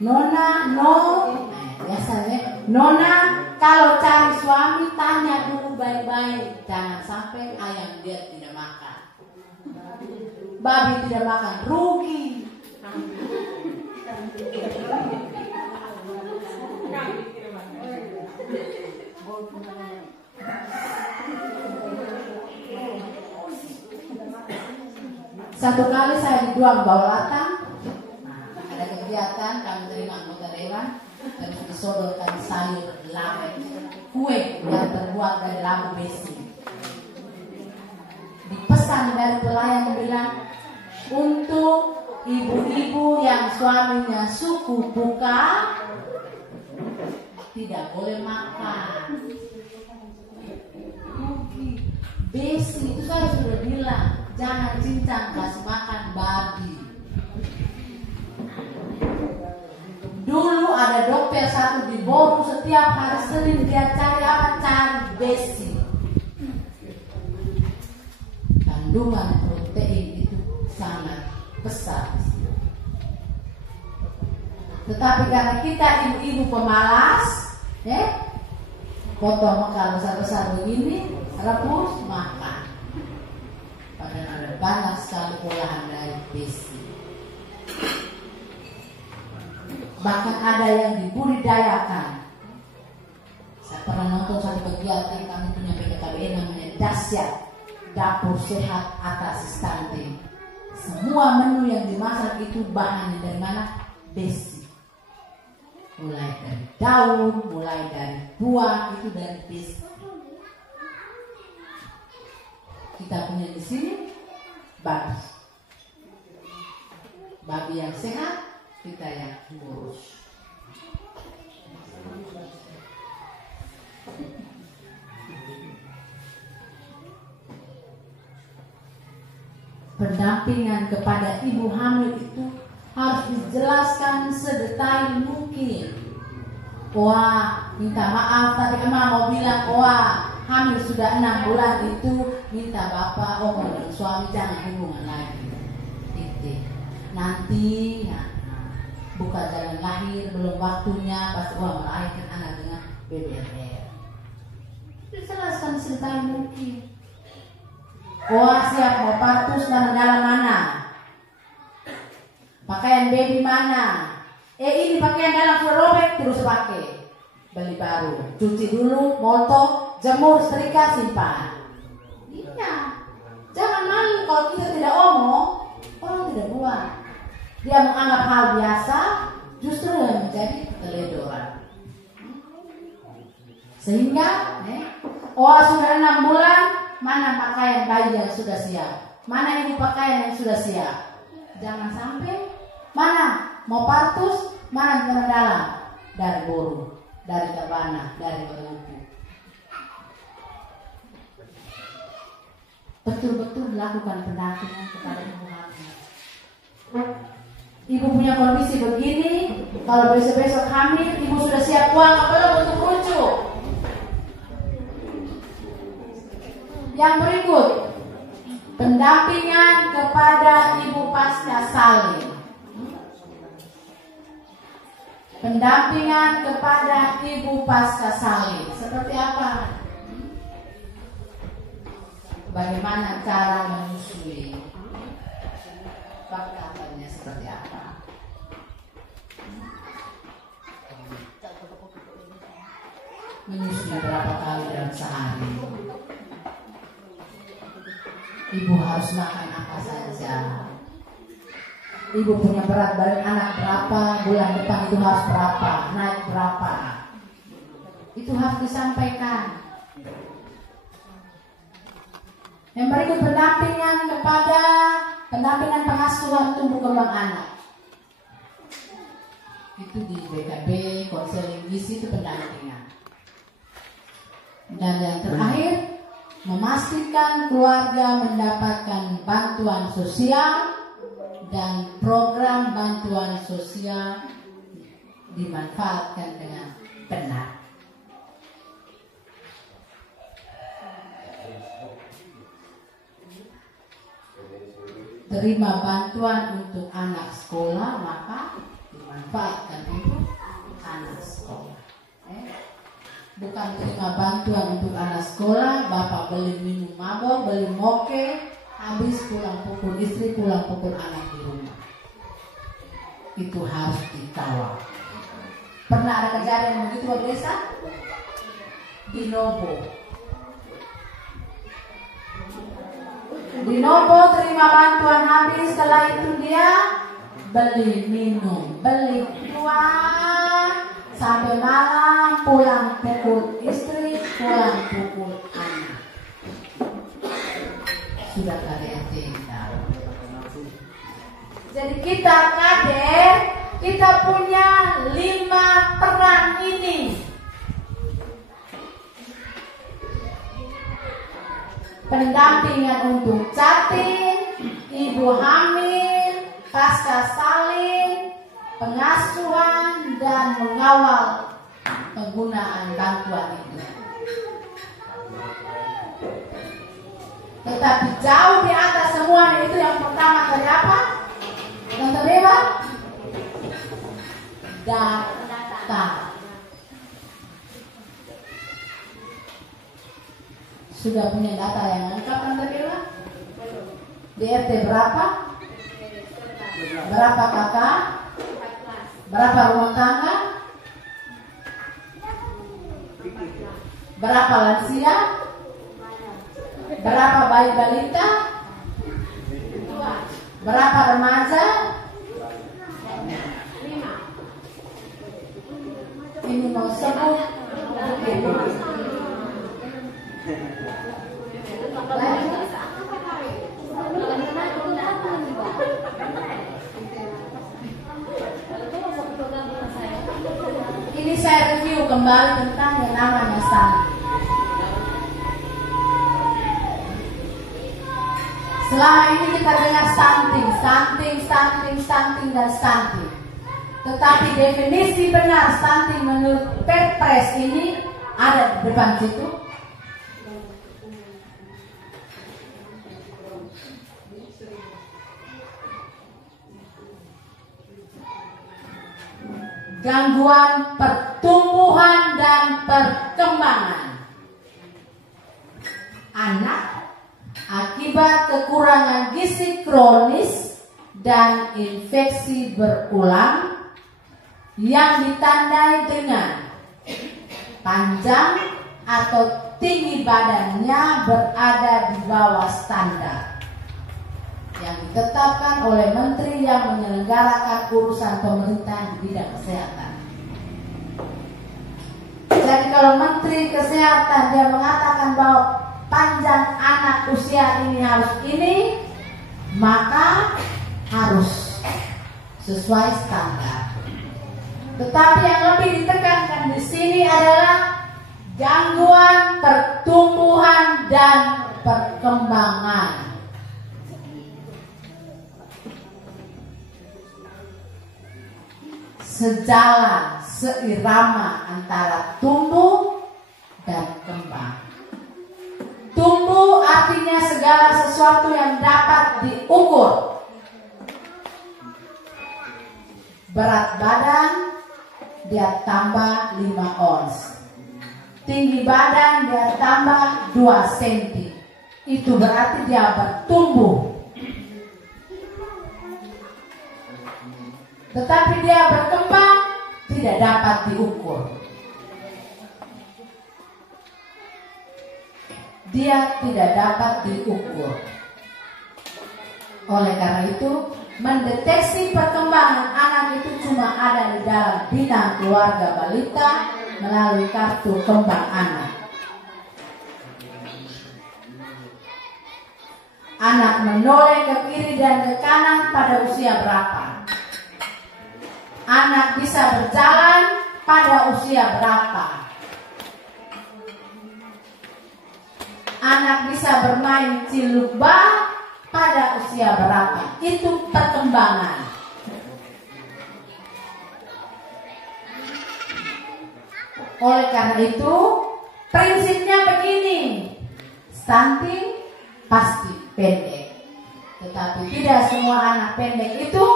Nona, no, biasanya Nona kalau cari suami tanya dulu baik-baik, jangan sampai ayam dia tidak makan, babi tidak makan, rugi. Satu kali saya di Duang Baulatan, ada kegiatan kami terima anggota dewan, terus disodorkan sayur lamek, kue yang terbuat dari labu besi. Dipesan dari pelayan bilang, untuk ibu-ibu yang suaminya suku buka tidak boleh makan. Besi itu saya sudah bilang, jangan cincang kasih makan babi. Dulu ada dokter satu di Boru, setiap hari Senin dia cari apa? Cari besi. Kandungan protein itu sangat besar. Tetapi karena kita ibu-ibu pemalas, potong kalau besar-besar begini, rebus makan. Padahal ada banyak sekali olahan dari besi. Bahkan ada yang dibudidayakan. Saya pernah nonton satu kegiatan kami punya PKKBN namanya Dahsyat, Dapur Sehat atas stunting. Semua menu yang dimasak itu bahannya dari mana? Besi. Mulai dari daun, mulai dari buah, itu dari besi. Kita punya di sini babi. Babi yang sehat, kita yang ngurus. Pendampingan kepada ibu hamil itu harus dijelaskan sedetail mungkin. Wah, minta maaf tadi emak mau bilang, wah hamil sudah 6 bulan itu minta bapak omong dan suami jangan hubungan lagi. Titik. Nanti buka jalan lahir belum waktunya, pasti melahirkan anak dengan BBR. Dijelaskan sedetail mungkin. Wah siap mau partus dalam mana? Pakaian baby mana? Ini pakaian dalam sudah robek terus pakai. Beli baru, cuci dulu, moto, jemur, setrika, simpan. Iya. Jangan malu kalau kita tidak omong, orang tidak buat. Dia menganggap hal biasa, justru yang menjadi keteledoran. Sehingga, sudah 6 bulan, mana pakaian bayi yang sudah siap? Mana ibu pakaian yang sudah siap? Jangan sampai, mana mau partus, mana yang dalam? Dari Boru, dari Tabana, dari Maluku. Betul-betul dilakukan pendampingan kepada ibu hamil. Ibu punya kondisi begini, kalau besok-besok hamil, ibu sudah siap uang belum untuk rujuk? Yang berikut, pendampingan kepada ibu pasca salin. Pendampingan kepada ibu pasca salin seperti apa? Bagaimana cara menyusui? Bakatannya seperti apa? Menyusui berapa kali dalam sehari? Ibu harus makan apa saja? Ibu punya berat badan anak berapa? Bulan depan itu harus berapa? Naik berapa? Itu harus disampaikan. Yang berikut pendampingan pengasuhan tumbuh kembang anak. Itu di BKB, konseling gizi itu pendampingan. Dan yang terakhir, memastikan keluarga mendapatkan bantuan sosial dan program bantuan sosial dimanfaatkan dengan benar. Terima bantuan untuk anak sekolah, maka dimanfaatkan bukan terima bantuan untuk anak sekolah, bapak beli minum mabok, beli moke, habis pulang pukul istri, pulang pukul anak di rumah. Itu harus dikawal. Pernah ada kejadian begitu Pak Desa? Di Nobo. Di Nobo terima bantuan habis, setelah itu dia beli minum, beli uang sampai malam, pulang pukul istri, pulang pukul anak. Sudah kalian tinggal. Jadi kita kader, kita punya 5 peran ini. Pendampingan untuk catin, ibu hamil, pasca salin, pengasuhan, dan mengawal penggunaan bantuan itu. Tetapi jauh di atas semuanya itu yang pertama dari apa? Yang terima? Data. Sudah punya data yang lengkap kan terima? Di RT berapa? Berapa kakak? Berapa rumah tangga? Berapa lansia? Berapa bayi balita? Berapa remaja? 5. Ini mau sebut. Ini saya review kembali tentang yang namanya stunting. Selama ini kita dengar stunting, dan stunting. Tetapi definisi benar stunting menurut Perpres ini ada di depan situ. Gangguan pertumbuhan dan perkembangan anak akibat kekurangan gizi kronis dan infeksi berulang yang ditandai dengan panjang atau tinggi badannya berada di bawah standar yang ditetapkan oleh menteri yang menyelenggarakan urusan pemerintahan di bidang kesehatan. Jadi kalau menteri kesehatan dia mengatakan bahwa panjang anak usia ini harus ini, maka harus sesuai standar. Tetapi yang lebih ditekankan di sini adalah gangguan pertumbuhan dan perkembangan. Sejalan, seirama antara tumbuh dan kembang. Tumbuh artinya segala sesuatu yang dapat diukur. Berat badan dia tambah 5 ons. Tinggi badan dia tambah 2 cm. Itu berarti dia bertumbuh. Tetapi dia berkembang tidak dapat diukur. Dia tidak dapat diukur. Oleh karena itu, mendeteksi perkembangan anak itu cuma ada di dalam bidang keluarga balita melalui kartu kembang anak. Anak menoleh ke kiri dan ke kanan pada usia berapa? Anak bisa berjalan pada usia berapa? Anak bisa bermain cilukba pada usia berapa? Itu perkembangan. Oleh karena itu, prinsipnya begini. Stunting pasti pendek. Tetapi tidak semua anak pendek itu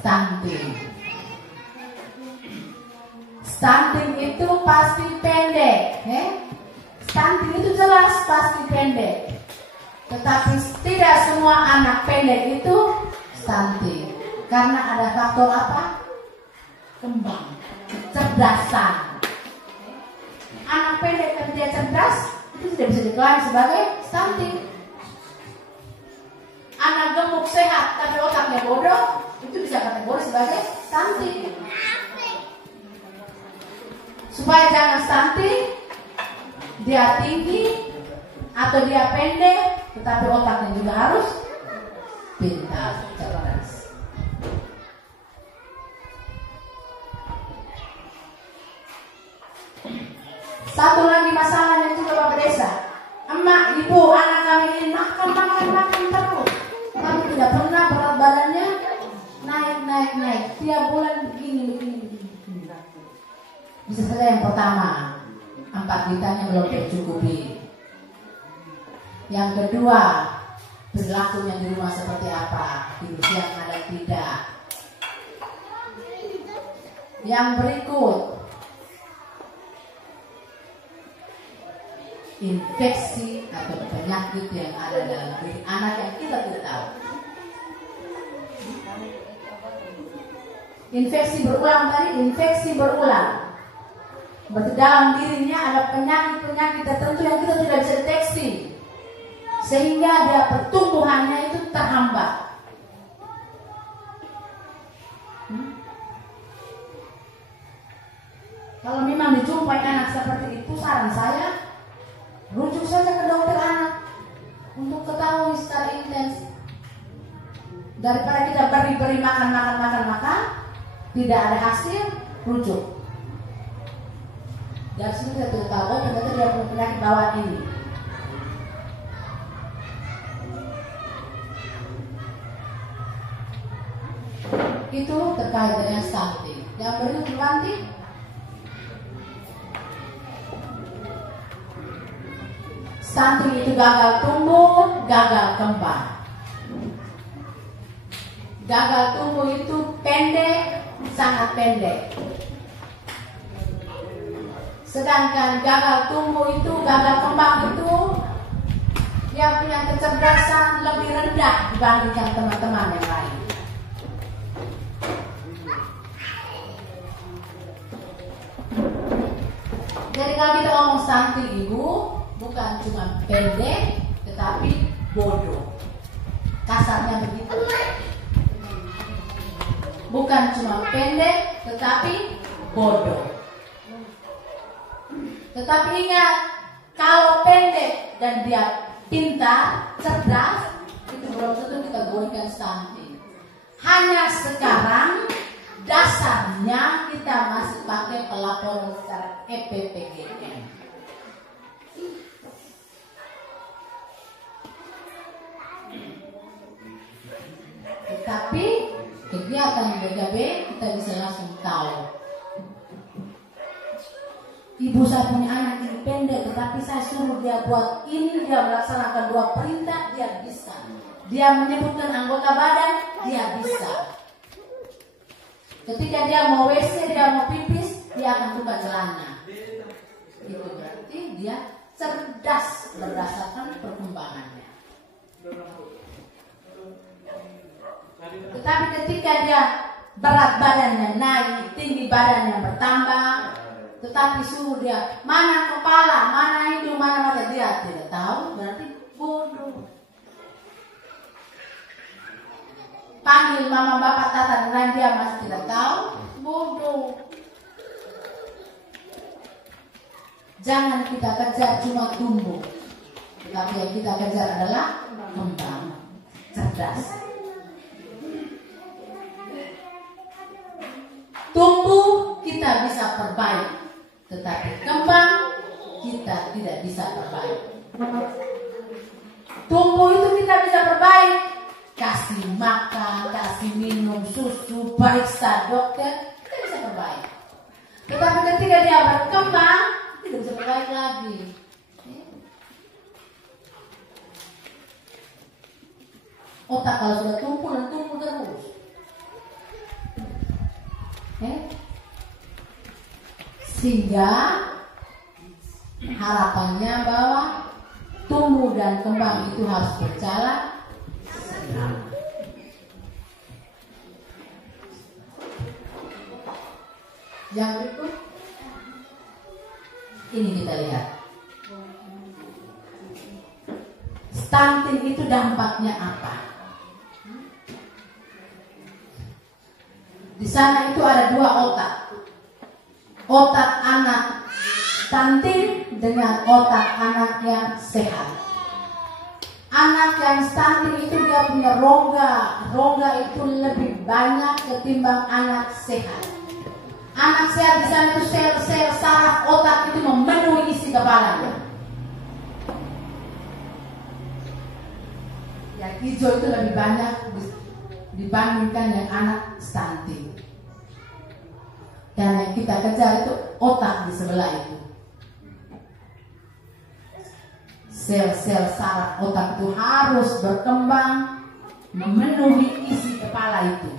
stunting. Stunting itu pasti pendek, stunting itu jelas pasti pendek. Tetapi tidak semua anak pendek itu stunting, karena ada faktor apa? Kembang, kecerdasan. Anak pendek yang dia cerdas itu tidak bisa diklaim sebagai stunting. Anak gemuk sehat tapi otaknya bodoh itu bisa kategori sebagai stunting. Supaya jangan stunting, dia tinggi atau dia pendek, tetapi otaknya juga harus pintar, cerdas. Satu lagi masalahnya juga Bapak Desa. Emak, ibu, anak kami ini makan terus. Kami tidak pernah berat badannya naik. Tiap bulan begini. Bisa saja yang pertama 4 vitanya belum tercukupi. Yang kedua, perilakunya di rumah seperti apa, hidup yang ada tidak. Yang berikut, infeksi atau penyakit yang ada dalam diri anak yang kita tidak tahu. Infeksi berulang. Berarti dalam dirinya ada penyakit tertentu yang kita tidak bisa deteksi, sehingga dia pertumbuhannya itu terhambat. Kalau memang dijumpai anak seperti itu, saran saya rujuk saja ke dokter anak untuk ketahui secara intens. Daripada kita beri makan, tidak ada hasil, rujuk. Dari sini kita tahu, oh ternyata dia punya penyakit bawaan ini. Itu terkait dengan stunting. Yang berikut nanti, stunting itu gagal tumbuh, gagal kembang. Gagal tumbuh itu pendek, sangat pendek. Sedangkan gagal tumbuh itu, gagal kembang itu, dia punya kecerdasan lebih rendah dibandingkan teman-teman yang lain. Jadi kalau kita ngomong stunting ibu, bukan cuma pendek, tetapi bodoh. Kasarnya begitu. Bukan cuma pendek, tetapi bodoh. Tetapi ingat, kalau pendek dan dia pintar, cerdas, itu belum tentu kita golongkan stunting. Hanya sekarang dasarnya kita masih pakai pelaporan secara EPPGN. Tetapi kegiatan BKB kita bisa langsung tahu. Ibu saya punya anak ini pendek, tetapi saya suruh dia buat ini, dia melaksanakan 2 perintah, dia bisa. Dia menyebutkan anggota badan, dia bisa. Ketika dia mau WC, dia mau pipis, dia akan buka celana. Itu berarti dia cerdas berdasarkan perkembangannya. Tetapi ketika dia berat badannya naik, tinggi badannya bertambah, tetapi suruh dia mana kepala, mana hidung, mana mata, dia tidak tahu, berarti bodoh. Panggil mama bapak tata dan dia masih tidak tahu, bodoh. Jangan kita kejar cuma tumbuh, tetapi yang kita kejar adalah kembang, cerdas. Tumbuh kita bisa perbaiki, tetapi kembang kita tidak bisa perbaiki. Tumbuh itu kita bisa perbaiki, kasih makan, kasih minum, susu, periksa dokter, kita bisa perbaiki. Tetapi ketika dia berkembang, tidak bisa perbaiki lagi. Otak kalau sudah tumbuh dan tumbuh terus. Sehingga harapannya bahwa tumbuh dan kembang itu harus berjalan seimbang. Yang berikut ini kita lihat. Stunting itu dampaknya apa? Di sana itu ada dua otak. Otak anak stunting dengan otak anak yang sehat. Anak yang stunting itu dia punya rongga. Rongga itu lebih banyak ketimbang anak sehat. Anak sehat di sana itu sel-sel saraf otak itu memenuhi isi kepalanya. Yang hijau itu lebih banyak dibandingkan yang anak stunting. Dan yang kita kejar itu otak di sebelah itu. Sel-sel saraf otak itu harus berkembang memenuhi isi kepala itu.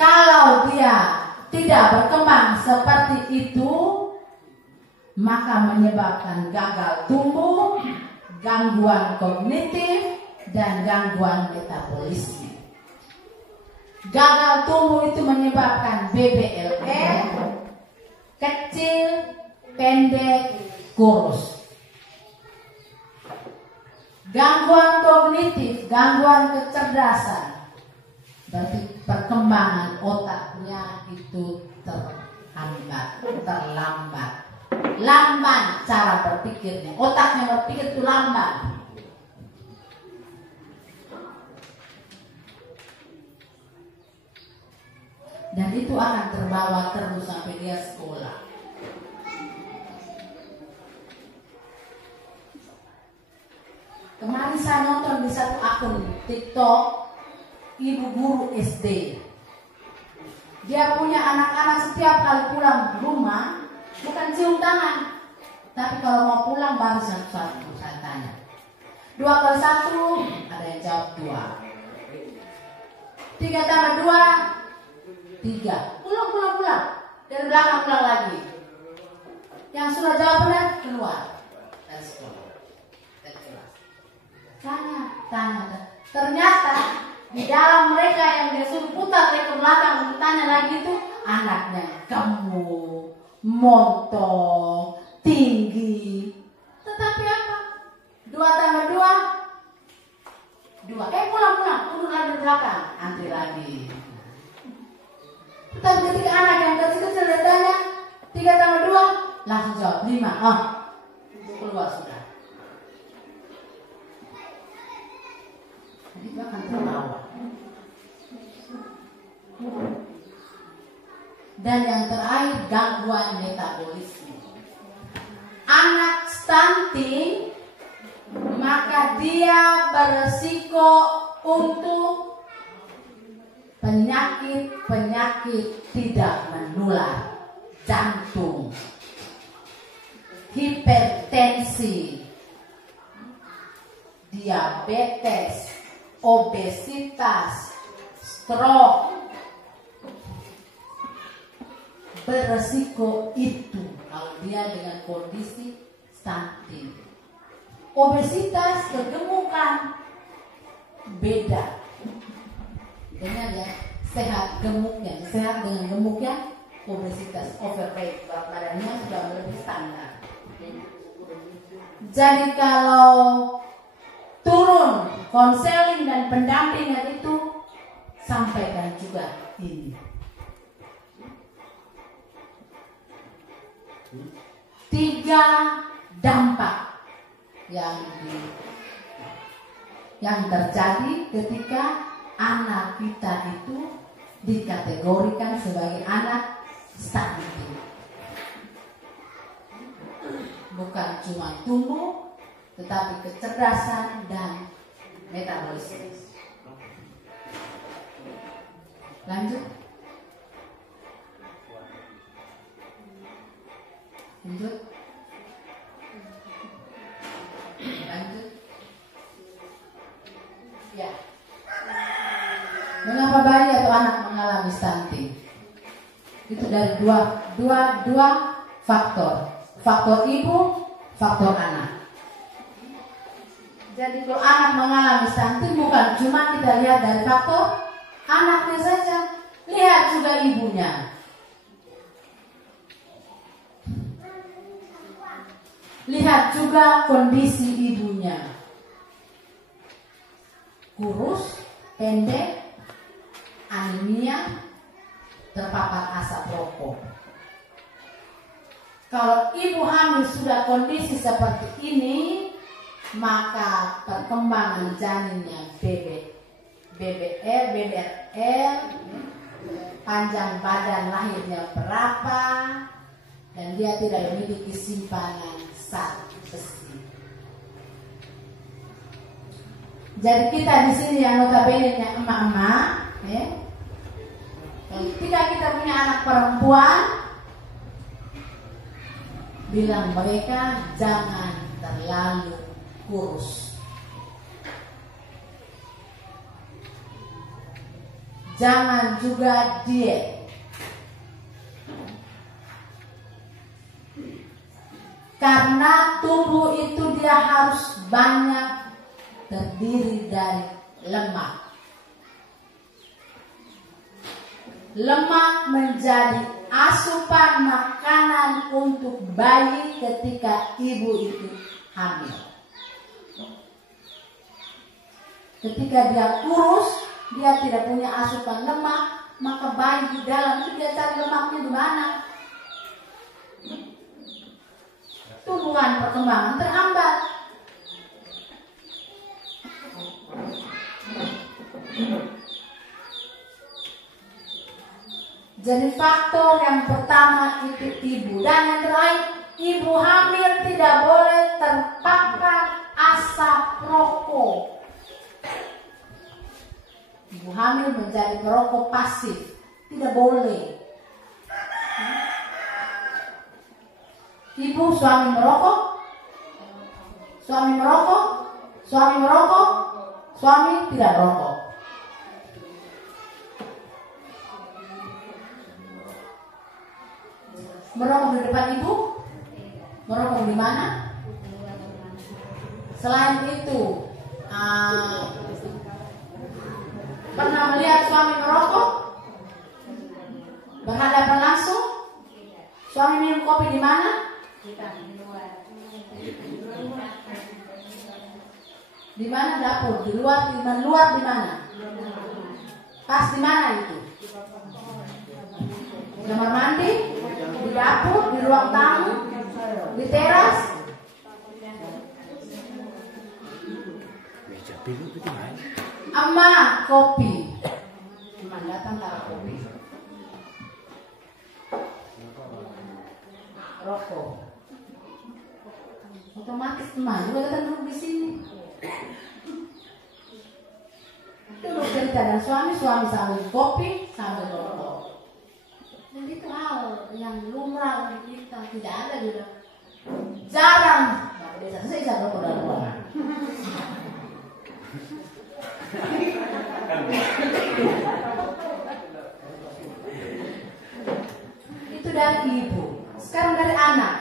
Kalau dia tidak berkembang seperti itu, maka menyebabkan gagal tumbuh, gangguan kognitif, dan gangguan metabolisme. Gagal tumbuh itu menyebabkan BBLR, kecil, pendek, kurus. Gangguan kognitif, gangguan kecerdasan, berarti perkembangan otaknya itu terlambat. Lambat cara berpikirnya, otaknya berpikir itu lambat. Dan itu akan terbawa terus sampai dia sekolah. Kemarin saya nonton di satu akun TikTok ibu guru SD. Dia punya anak-anak setiap kali pulang rumah bukan cium tangan, tapi kalau mau pulang baru satu-satu saya tanya. 2 kali 1 ada yang jawab 2. 3 tambah 2 3. Pulang. Dari belakang pulang lagi. Yang sudah jawab benar keluar dari sekolah. Dari kelas. Tanya. Ternyata di dalam mereka yang dia suruh putar ke belakang untuk tanya lagi itu anaknya gemuk, montok, tinggi. Tetapi apa? 2 tambah 2 pulang. Turun lagi di belakang. Antri lagi. Tetapi ketika anak yang kecil-kecil dia tanya 3 tambah 2 langsung jawab 5. Keluar sudah. Jadi itu akan terbawa. Dan yang terakhir gangguan metabolisme. Anak stunting maka dia beresiko untuk penyakit tidak menular, jantung, hipertensi, diabetes, obesitas, stroke. Beresiko itu kalau dia dengan kondisi stunting. Obesitas, kegemukan beda. Dengan ya sehat gemuknya, sehat dengan gemuknya, obesitas, overweight, berat badannya sudah lebih standar. Jadi kalau turun konseling dan pendampingan itu sampaikan juga ini. 3 dampak yang terjadi ketika anak kita itu dikategorikan sebagai anak stunting. Bukan cuma tumbuh, tetapi kecerdasan dan metabolisme. Lanjut. Ya. Mengapa bayi atau anak mengalami stunting? Itu dari dua faktor. Faktor ibu, faktor anak. Jadi kalau anak mengalami stunting bukan cuma kita lihat dari faktor anaknya saja, lihat juga ibunya. Lihat juga kondisi ibunya. Kurus, pendek, anemia, terpapar asap rokok. Kalau ibu hamil sudah kondisi seperti ini, maka perkembangan janinnya BBR, panjang badan lahirnya berapa, dan dia tidak memiliki simpanan zat besi. Jadi kita di sini yang notabene-nya emak-emak, ketika kita punya anak perempuan, bilang mereka jangan terlalu kurus, jangan juga diet. Karena tubuh itu dia harus banyak terdiri dari lemak. Lemak menjadi asupan makanan untuk bayi ketika ibu itu hamil. Ketika dia kurus, dia tidak punya asupan lemak, maka bayi di dalam itu dia cari lemaknya di mana? Tumbuhan perkembangan terhambat. Jadi faktor yang pertama itu ibu, dan yang terakhir ibu hamil tidak boleh terpapar asap rokok. Ibu hamil menjadi perokok pasif, tidak boleh. Ibu suami merokok, suami merokok, suami merokok, suami tidak merokok. Merokok di depan ibu, merokok di mana? Selain itu, pernah melihat suami merokok? Berhadapan langsung? Suami minum kopi di mana? Di mana dapur? Di luar? Di mana? Luar di mana? Pas di mana itu? Di kamar mandi? Di dapur? Di ruang tamu? Di teras? Amma kopi. Cuma datang taruh kopi. Rokok. Otomatis teman juga datang duduk di sini. Duduk cerita dan suami sambil kopi sambil rokok. Dan itu hal yang lumrah di kita, tidak ada juga. Jarang. Nah, desa saya bisa rokok dalam ruangan. Itu dari ibu. Sekarang dari anak.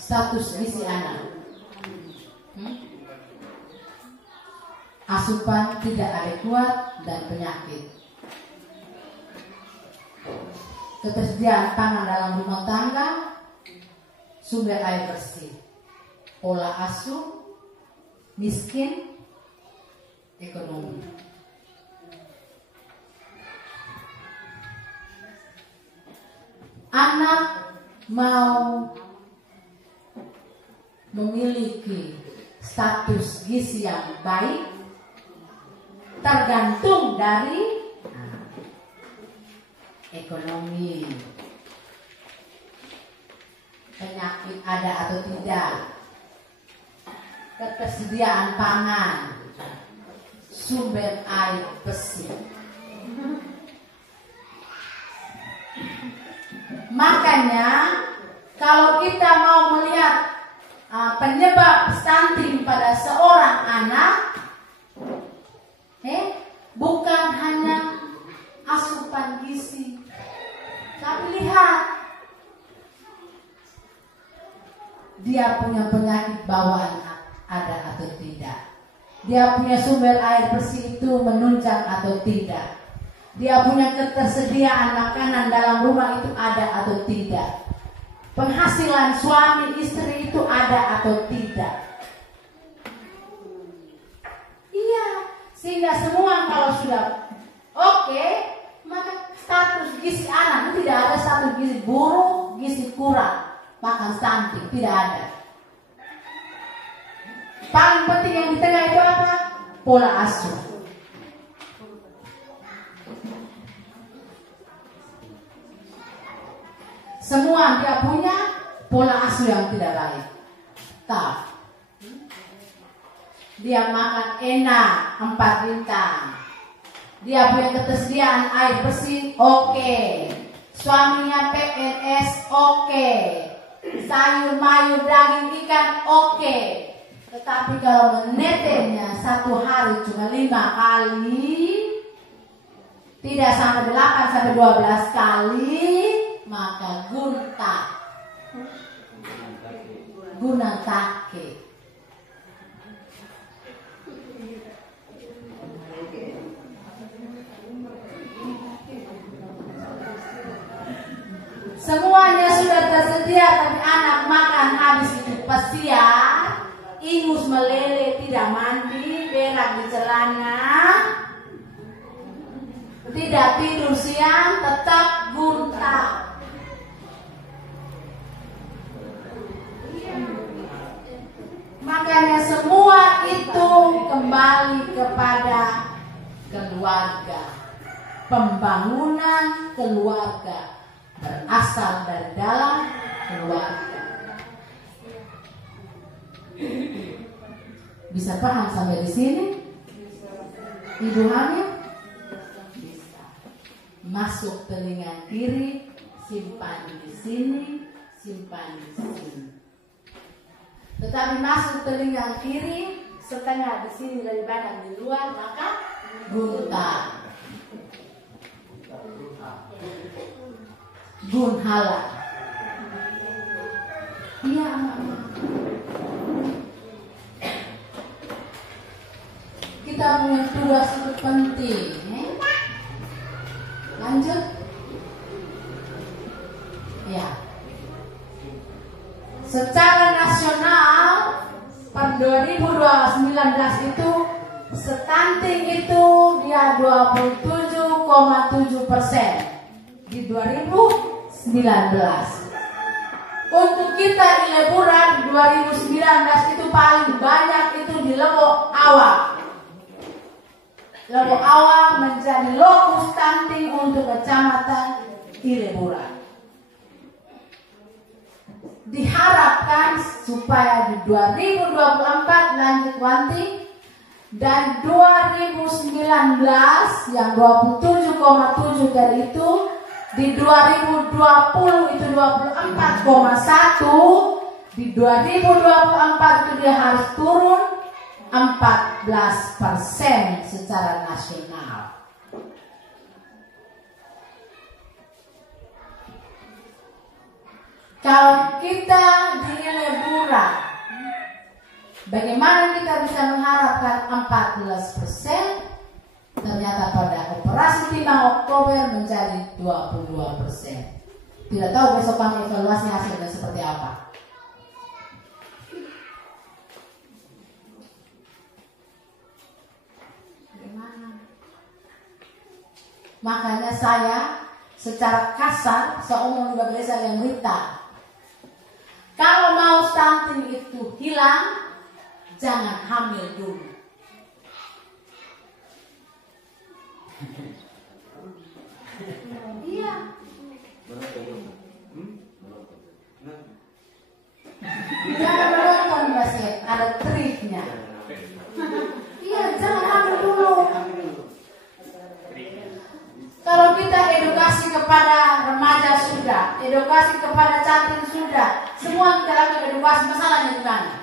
Status gizi anak. Asupan tidak adekuat dan penyakit. Ketersediaan pangan dalam rumah tangga, sumber air bersih, pola asuh, miskin, ekonomi. Anak mau memiliki status gizi yang baik tergantung dari ekonomi, penyakit ada atau tidak, ketersediaan pangan, sumber air bersih. Makanya kalau kita mau melihat penyebab stunting pada seorang anak, bukan hanya asupan gizi, tapi lihat dia punya penyakit bawaan ada atau tidak. Dia punya sumber air bersih itu menunjang atau tidak. Dia punya ketersediaan makanan dalam rumah itu ada atau tidak. Penghasilan suami istri itu ada atau tidak. Iya, sehingga semua kalau sudah oke, maka status gizi anak itu tidak ada status gizi buruk, gizi kurang, makan stunting, tidak ada. Paling penting yang di tengah itu apa? Pola asuh. Semua dia punya pola asuh yang tidak baik. Tak. Dia makan enak 4 bintang. Dia punya ketersediaan air bersih, oke. Suaminya PNS, oke. Sayur, mayur, daging, ikan, oke. Tetapi kalau menetemnya 1 hari cuma 5 kali, tidak sampai 8 sampai 12 kali, maka guna take. Semuanya sudah tersedia, tapi anak makan habis itu pesiar, ingus meleleh, tidak mandi, berak di celana, tidak tidur siang, tetap gunta. Makanya semua itu kembali kepada keluarga. Pembangunan keluarga berasal dari dalam keluarga. Bisa paham sampai di sini? Ibu hamil? Bisa. Masuk telinga kiri, simpan di sini, simpan di sini. Tetapi masuk telinga kiri setengah di sini dari badan di luar, maka gunta. Gunhala. Iya, kita punya tugas itu penting. Lanjut. Ya. Secara nasional per 2019 itu stunting itu dia 27,7% di 2019. Untuk kita di Leburan 2019 itu paling banyak itu di Lebo Awang. Lebo Awang menjadi lokus stunting untuk kecamatan Ileburan. Diharapkan supaya di 2024 lanjut wanti dan 2019 yang 27,7 dari itu di 2020 itu 24,1, di 2024 itu dia harus turun 14% secara nasional. Kalau kita di Leburan, bagaimana kita bisa mengharapkan 14%? Ternyata pada operasi timbang Oktober menjadi 22%. Tidak tahu besok kami evaluasi hasilnya seperti apa. Bagaimana? Makanya saya secara kasar seumur juga desa yang Rita. Kalau mau stunting itu hilang, jangan hamil dulu. Iya. Jangan menonton Mbak Syed, ada triknya. Iya, jangan hamil dulu. Kalau kita edukasi kepada remaja sudah, edukasi kepada cantik sudah, semua kita lakukan edukasi, masalahnya di mana?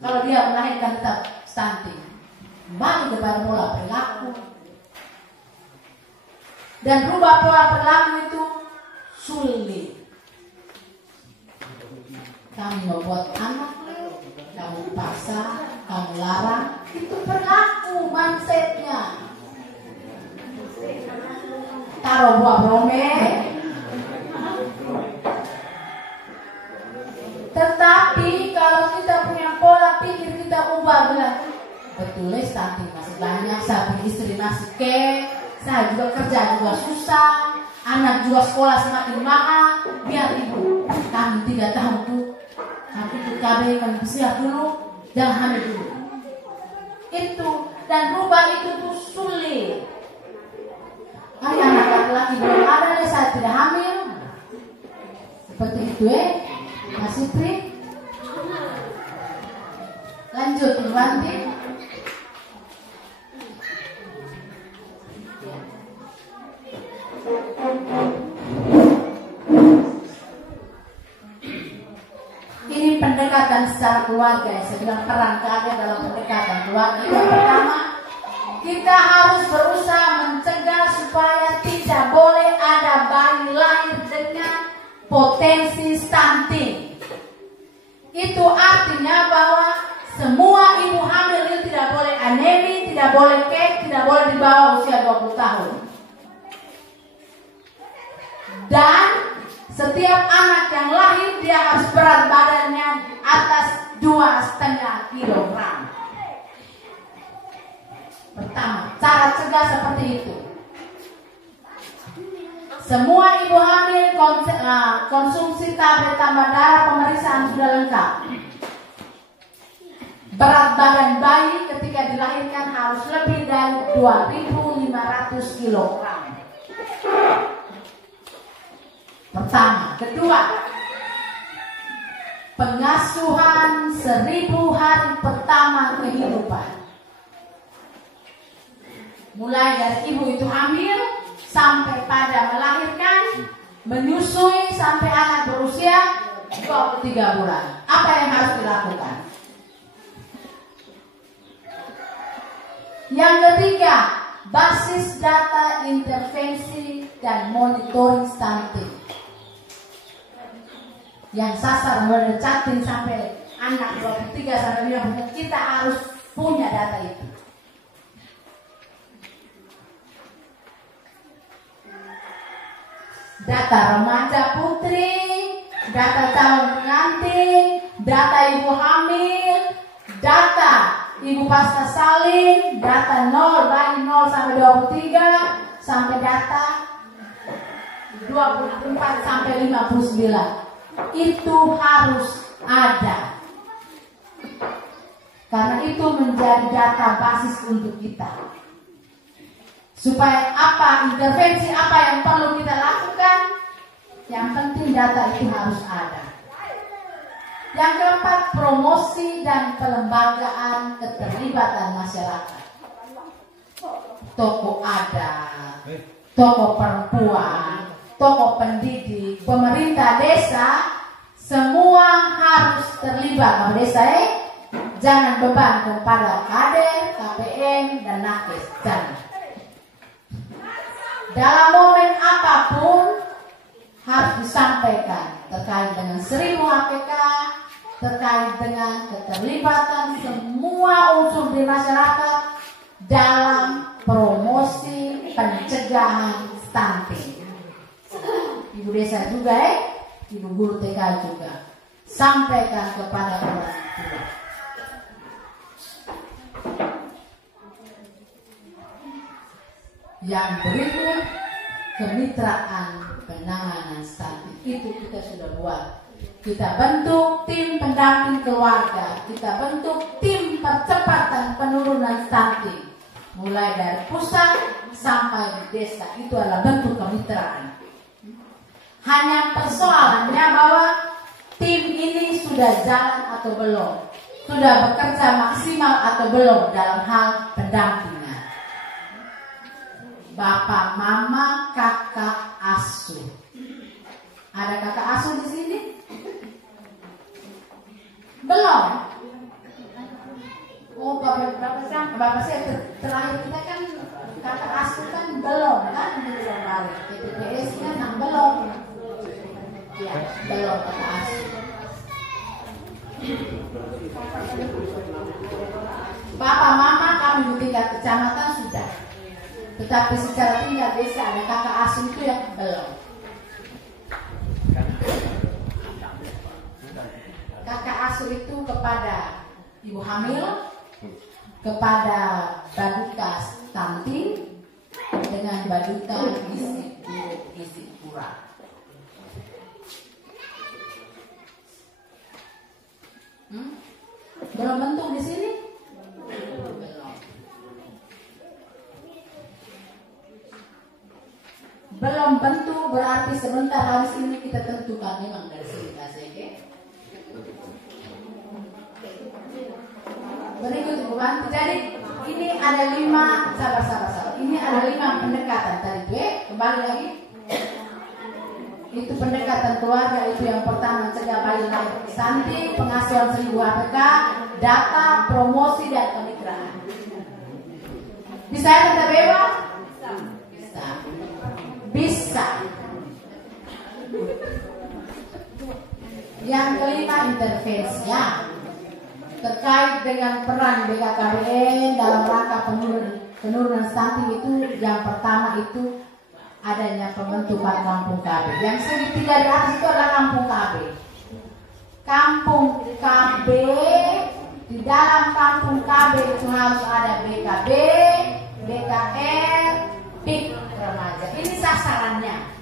Kalau dia melahirkan tetap stunting. kembali kepada pola perilaku. Dan rubah pola perilaku itu sulit. Kamu membuat anak, kamu paksa, kamu larang, itu perilaku mindsetnya. Taruh buah brome. Tetapi kalau kita punya pola pikir, kita ubah bilang, betul stunting masih banyak, saya punya istri masih saya juga kerja juga susah, anak juga sekolah semakin mahal, biar ibu kami 3 tahun tuh, tapi itu KB kami bersiap dulu, jangan hamil dulu. Itu, dan rubah itu tuh sulit. Anak laki-laki belum ada, saya tidak hamil. Seperti itu Mas Sutri. Lanjut Iwanti. Ini pendekatan secara keluarga. Saya bilang peran keluarga dalam pendekatan keluarga. Yang pertama, kita harus berusaha mencegah supaya tidak boleh ada bayi lahir dengan potensi stunting. Itu artinya bahwa semua ibu hamil itu tidak boleh anemi, tidak boleh tidak boleh di bawah usia 20 tahun. Dan setiap anak yang lahir dia harus berat badannya di atas 2,5 kilogram. Pertama, cara cegah seperti itu. Semua ibu hamil konsumsi tablet tambah darah, pemeriksaan sudah lengkap. Berat badan bayi ketika dilahirkan harus lebih dari 2.500 kilogram. Pertama. Kedua, pengasuhan 1000 hari pertama kehidupan. Mulai dari ibu itu hamil sampai pada melahirkan, menyusui sampai anak berusia 23 bulan. Apa yang harus dilakukan? Yang ketiga, basis data intervensi dan monitoring stunting. Yang sasar mulai chatting sampai anak 23 sampai 50, kita harus punya data itu. Data remaja putri, data calon pengantin, data ibu hamil, data ibu pasca salin, data 0 bayi 0 sampai 23, sampai data 24 sampai 59. Itu harus ada. Karena itu menjadi data basis untuk kita. Supaya intervensi apa yang perlu kita lakukan, yang penting data itu harus ada. Yang keempat, promosi dan pelembagaan keterlibatan masyarakat. Tokoh adat, tokoh perempuan, tokoh pendidik, pemerintah desa, semua harus terlibat. Desa jangan beban kepada KADER, KPM, dan nakes. Jangan. Dalam momen apapun harus disampaikan terkait dengan 1000 HPK, terkait dengan keterlibatan semua unsur di masyarakat dalam promosi pencegahan stunting. Ibu desa juga ibu guru TK juga sampaikan kepada orang tua. Yang berikut, kemitraan penanganan stunting itu kita sudah buat. Kita bentuk tim pendamping keluarga, kita bentuk tim percepatan penurunan stunting, mulai dari pusat sampai di desa. Itu adalah bentuk kemitraan. Hanya persoalannya bahwa tim ini sudah jalan atau belum, sudah bekerja maksimal atau belum dalam hal pendampingan. Bapak, mama, kakak asuh. Ada kakak asuh di sini? Belum. Oh, bapak saya terakhir kita kan kakak asuh kan belum kan belum balik. PPPS kan belum. Ya, belum kakak asuh. Bapak mama kami di tingkat kecamatan sudah. Tetapi secara tingkat desa ada kakak asuh itu yang belum. Kakak asuh itu kepada ibu hamil, kepada baduka stunting, dengan baduka gizi kurang. Belum bentuk di sini? Belum bentuk berarti sebentar habis ini kita tentukan memang dari sini KCG. Berikut Ibu Bantu. Jadi ini ada 5 sabar. Ini ada 5 pendekatan tadi B. Kembali lagi. Itu pendekatan keluarga itu yang pertama cegah bayi lahir stunting, pengasuhan 1000 HPK, data, promosi dan kemitraan. Bisa ya Tante Bewa? Bisa. Yang kelima intervensinya terkait dengan peran BKKBN dalam rangka penurunan stunting itu yang pertama itu adanya pembentukan kampung KB. Yang segitiga di atas itu adalah kampung KB. Kampung KB, di dalam kampung KB itu harus ada BKB, BKR, PIK remaja. Ini sasarannya.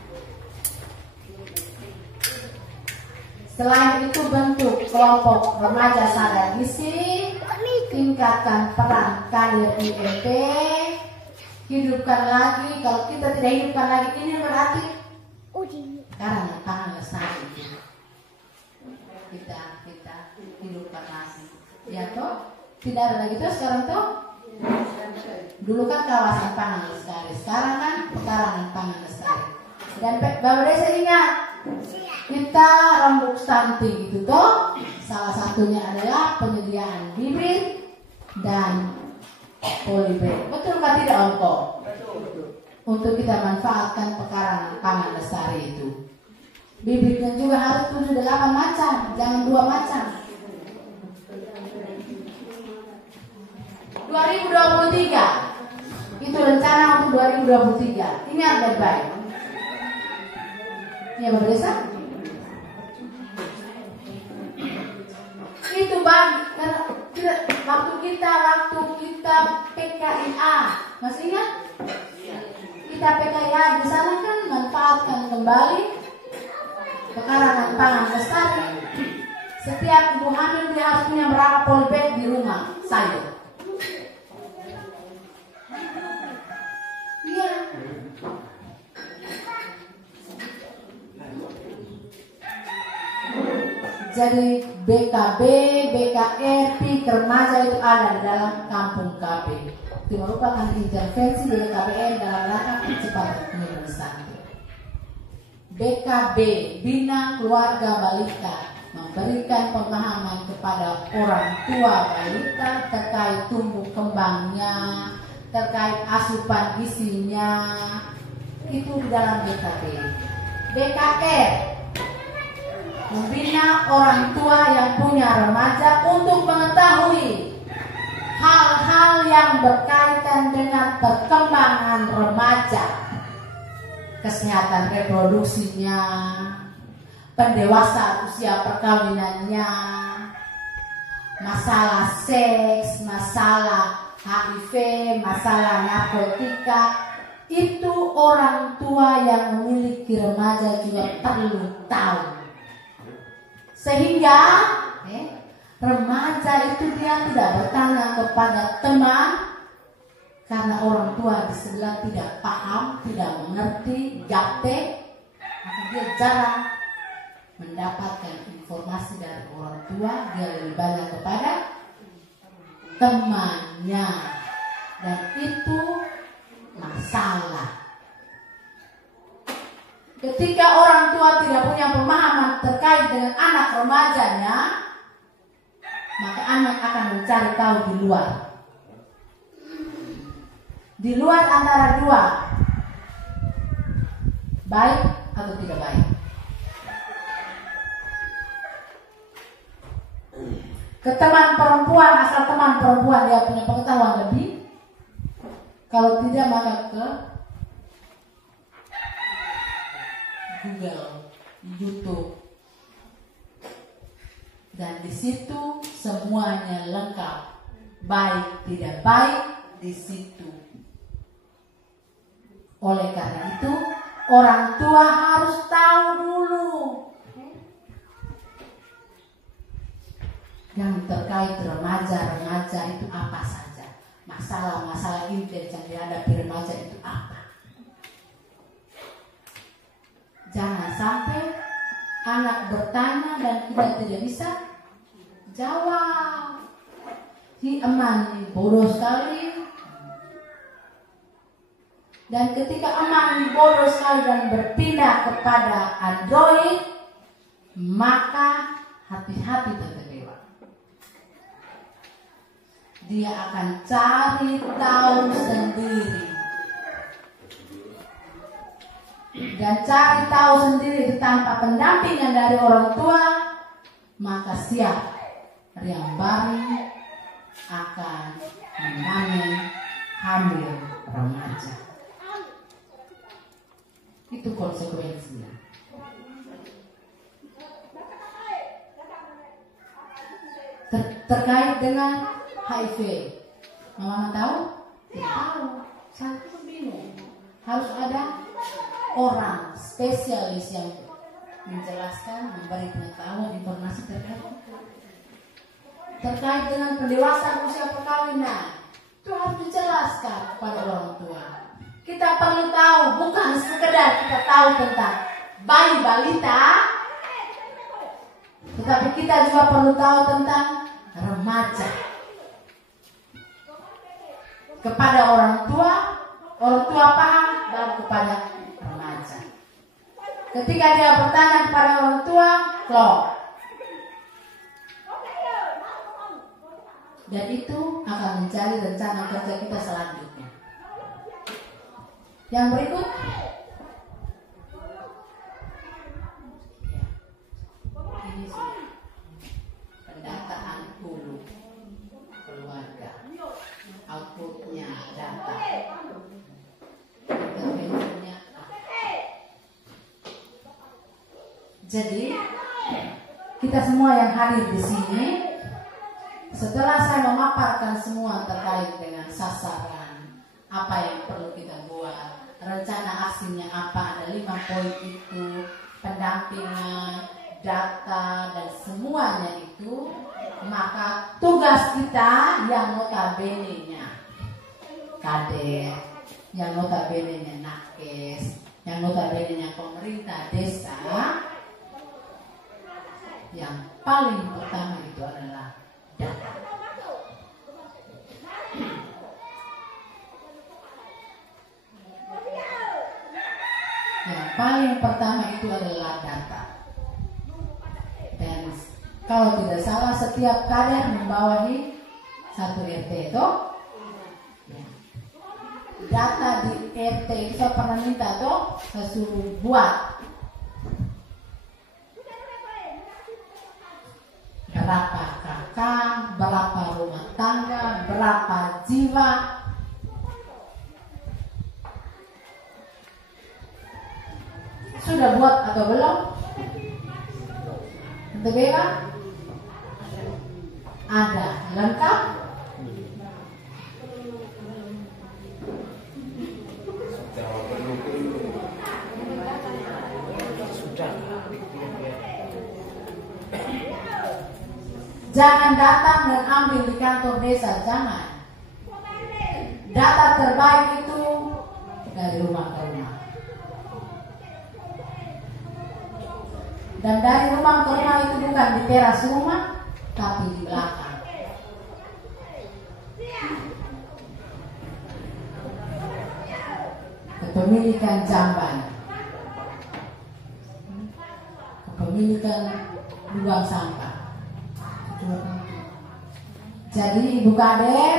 Selain itu bentuk kelompok remaja sadar gizi, tingkatkan peran kader IMP, hidupkan lagi. Kalau kita tidak hidupkan lagi ini berarti karena tangan lestari kita hidupkan lagi. Ya toh, tidak ada lagi tuh sekarang toh. Dulu kan kawasan pangan lestari, sekarang kan pekarangan pangan lestari. Dan Bapak Desa ingat, kita rembuk stunting itu toh salah satunya adalah penyediaan bibit dan polybag. Betul nggak tidak Ongko? Untuk kita manfaatkan pekarangan pangan lestari itu. Bibitnya juga harus 78 macam, jangan 2 macam. 2023 itu rencana untuk 2023. Ingat baik-baik. Ya Bapak Desa? Itu bang, waktu kita PKIA, masih ingat? Kita PKIA di sana kan manfaatkan kembali pekarangan pangan lestari. Setiap ibu hamil dia harus punya berapa polybag di rumah sayur. Iya. Jadi BKB, BKR, PIK remaja itu ada di dalam kampung KB. Itu merupakan intervensi BKBN dalam rangka percepatan penurunan stunting. BKB, Bina Keluarga Balita, memberikan pemahaman kepada orang tua balita terkait tumbuh kembangnya, terkait asupan gizinya, itu di dalam BKB. BKR, membina orang tua yang punya remaja untuk mengetahui hal-hal yang berkaitan dengan perkembangan remaja, kesehatan reproduksinya, pendewasaan usia perkawinannya, masalah seks, masalah HIV, masalah narkotika. Itu orang tua yang memiliki remaja juga perlu tahu. Sehingga remaja itu dia tidak bertanya kepada teman karena orang tua di sebelah tidak paham, tidak mengerti, gaptek, maka dia jarang mendapatkan informasi dari orang tua. Dia lebih banyak kepada temannya, dan itu masalah. Ketika orang tua tidak punya pemahaman terkait dengan anak remajanya, maka anak akan mencari tahu di luar. Di luar antara dua, baik atau tidak baik. Ke teman perempuan, asal teman perempuan dia punya pengetahuan lebih. Kalau tidak maka ke Google, YouTube. Dan di situ semuanya lengkap. Baik tidak baik di situ. Oleh karena itu, orang tua harus tahu dulu yang terkait remaja itu apa saja. Masalah-masalah intens yang dihadapi remaja itu apa. Jangan sampai anak bertanya dan kita tidak bisa jawab. Si eman bodoh sekali. Dan ketika eman bodoh sekali dan berpindah kepada Android, maka hati-hati terkecewa. Dia akan cari tahu sendiri. Dan cari tahu sendiri tanpa pendampingan dari orang tua, maka siap Riang Bari akan menemani hamil remaja. Itu konsekuensinya. Terkait dengan HIV, Mama tahu? Tidak tahu. Saya pun bingung. Harus ada orang spesialis yang menjelaskan, memberi pengetahuan, informasi terkait dengan pendewasaan usia perkawinan. Itu harus dijelaskan kepada orang tua. Kita perlu tahu, bukan sekedar kita tahu tentang bayi balita, tetapi kita juga perlu tahu tentang remaja. Kepada orang tua paham, baru kepada remaja. Ketika dia bertanya kepada orang tua, klop. Dan itu akan mencari rencana kerja kita selanjutnya. Yang berikut, ini sih pendataan hulu keluarga, outputnya data, intervensinya. Jadi kita semua yang hadir di sini, setelah saya memaparkan semua terkait dengan sasaran, apa yang perlu kita buat, rencana aksinya apa, ada 5 poin itu, pendampingan, data, dan semuanya itu, maka tugas kita yang notabene-nya kader, yang notabene-nya nakes, yang notabene-nya pemerintah desa, yang paling pertama itu adalah data. Yang paling pertama itu adalah data. Dan kalau tidak salah setiap kader membawahi 1 RT itu. Data di RT itu saya pernah minta tuh, saya suruh buat berapa kakak, berapa rumah tangga, berapa jiwa. Sudah buat atau belum? TBK? Ada, lengkap? Jangan datang dan ambil di kantor desa, jangan. Data terbaik itu dari rumah ke rumah. Dan dari rumah ke rumah itu bukan di teras rumah, tapi di belakang. Kepemilikan jamban, kepemilikan lubang sampah, Jadi Ibu Kader,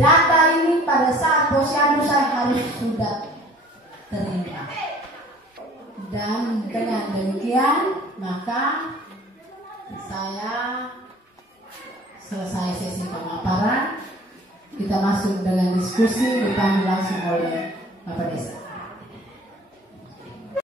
data ini pada saat posyandu saya harus sudah terima. Dan dengan demikian maka saya selesai sesi pemaparan. Kita masuk dengan diskusi dipandu langsung oleh Bapak Desa.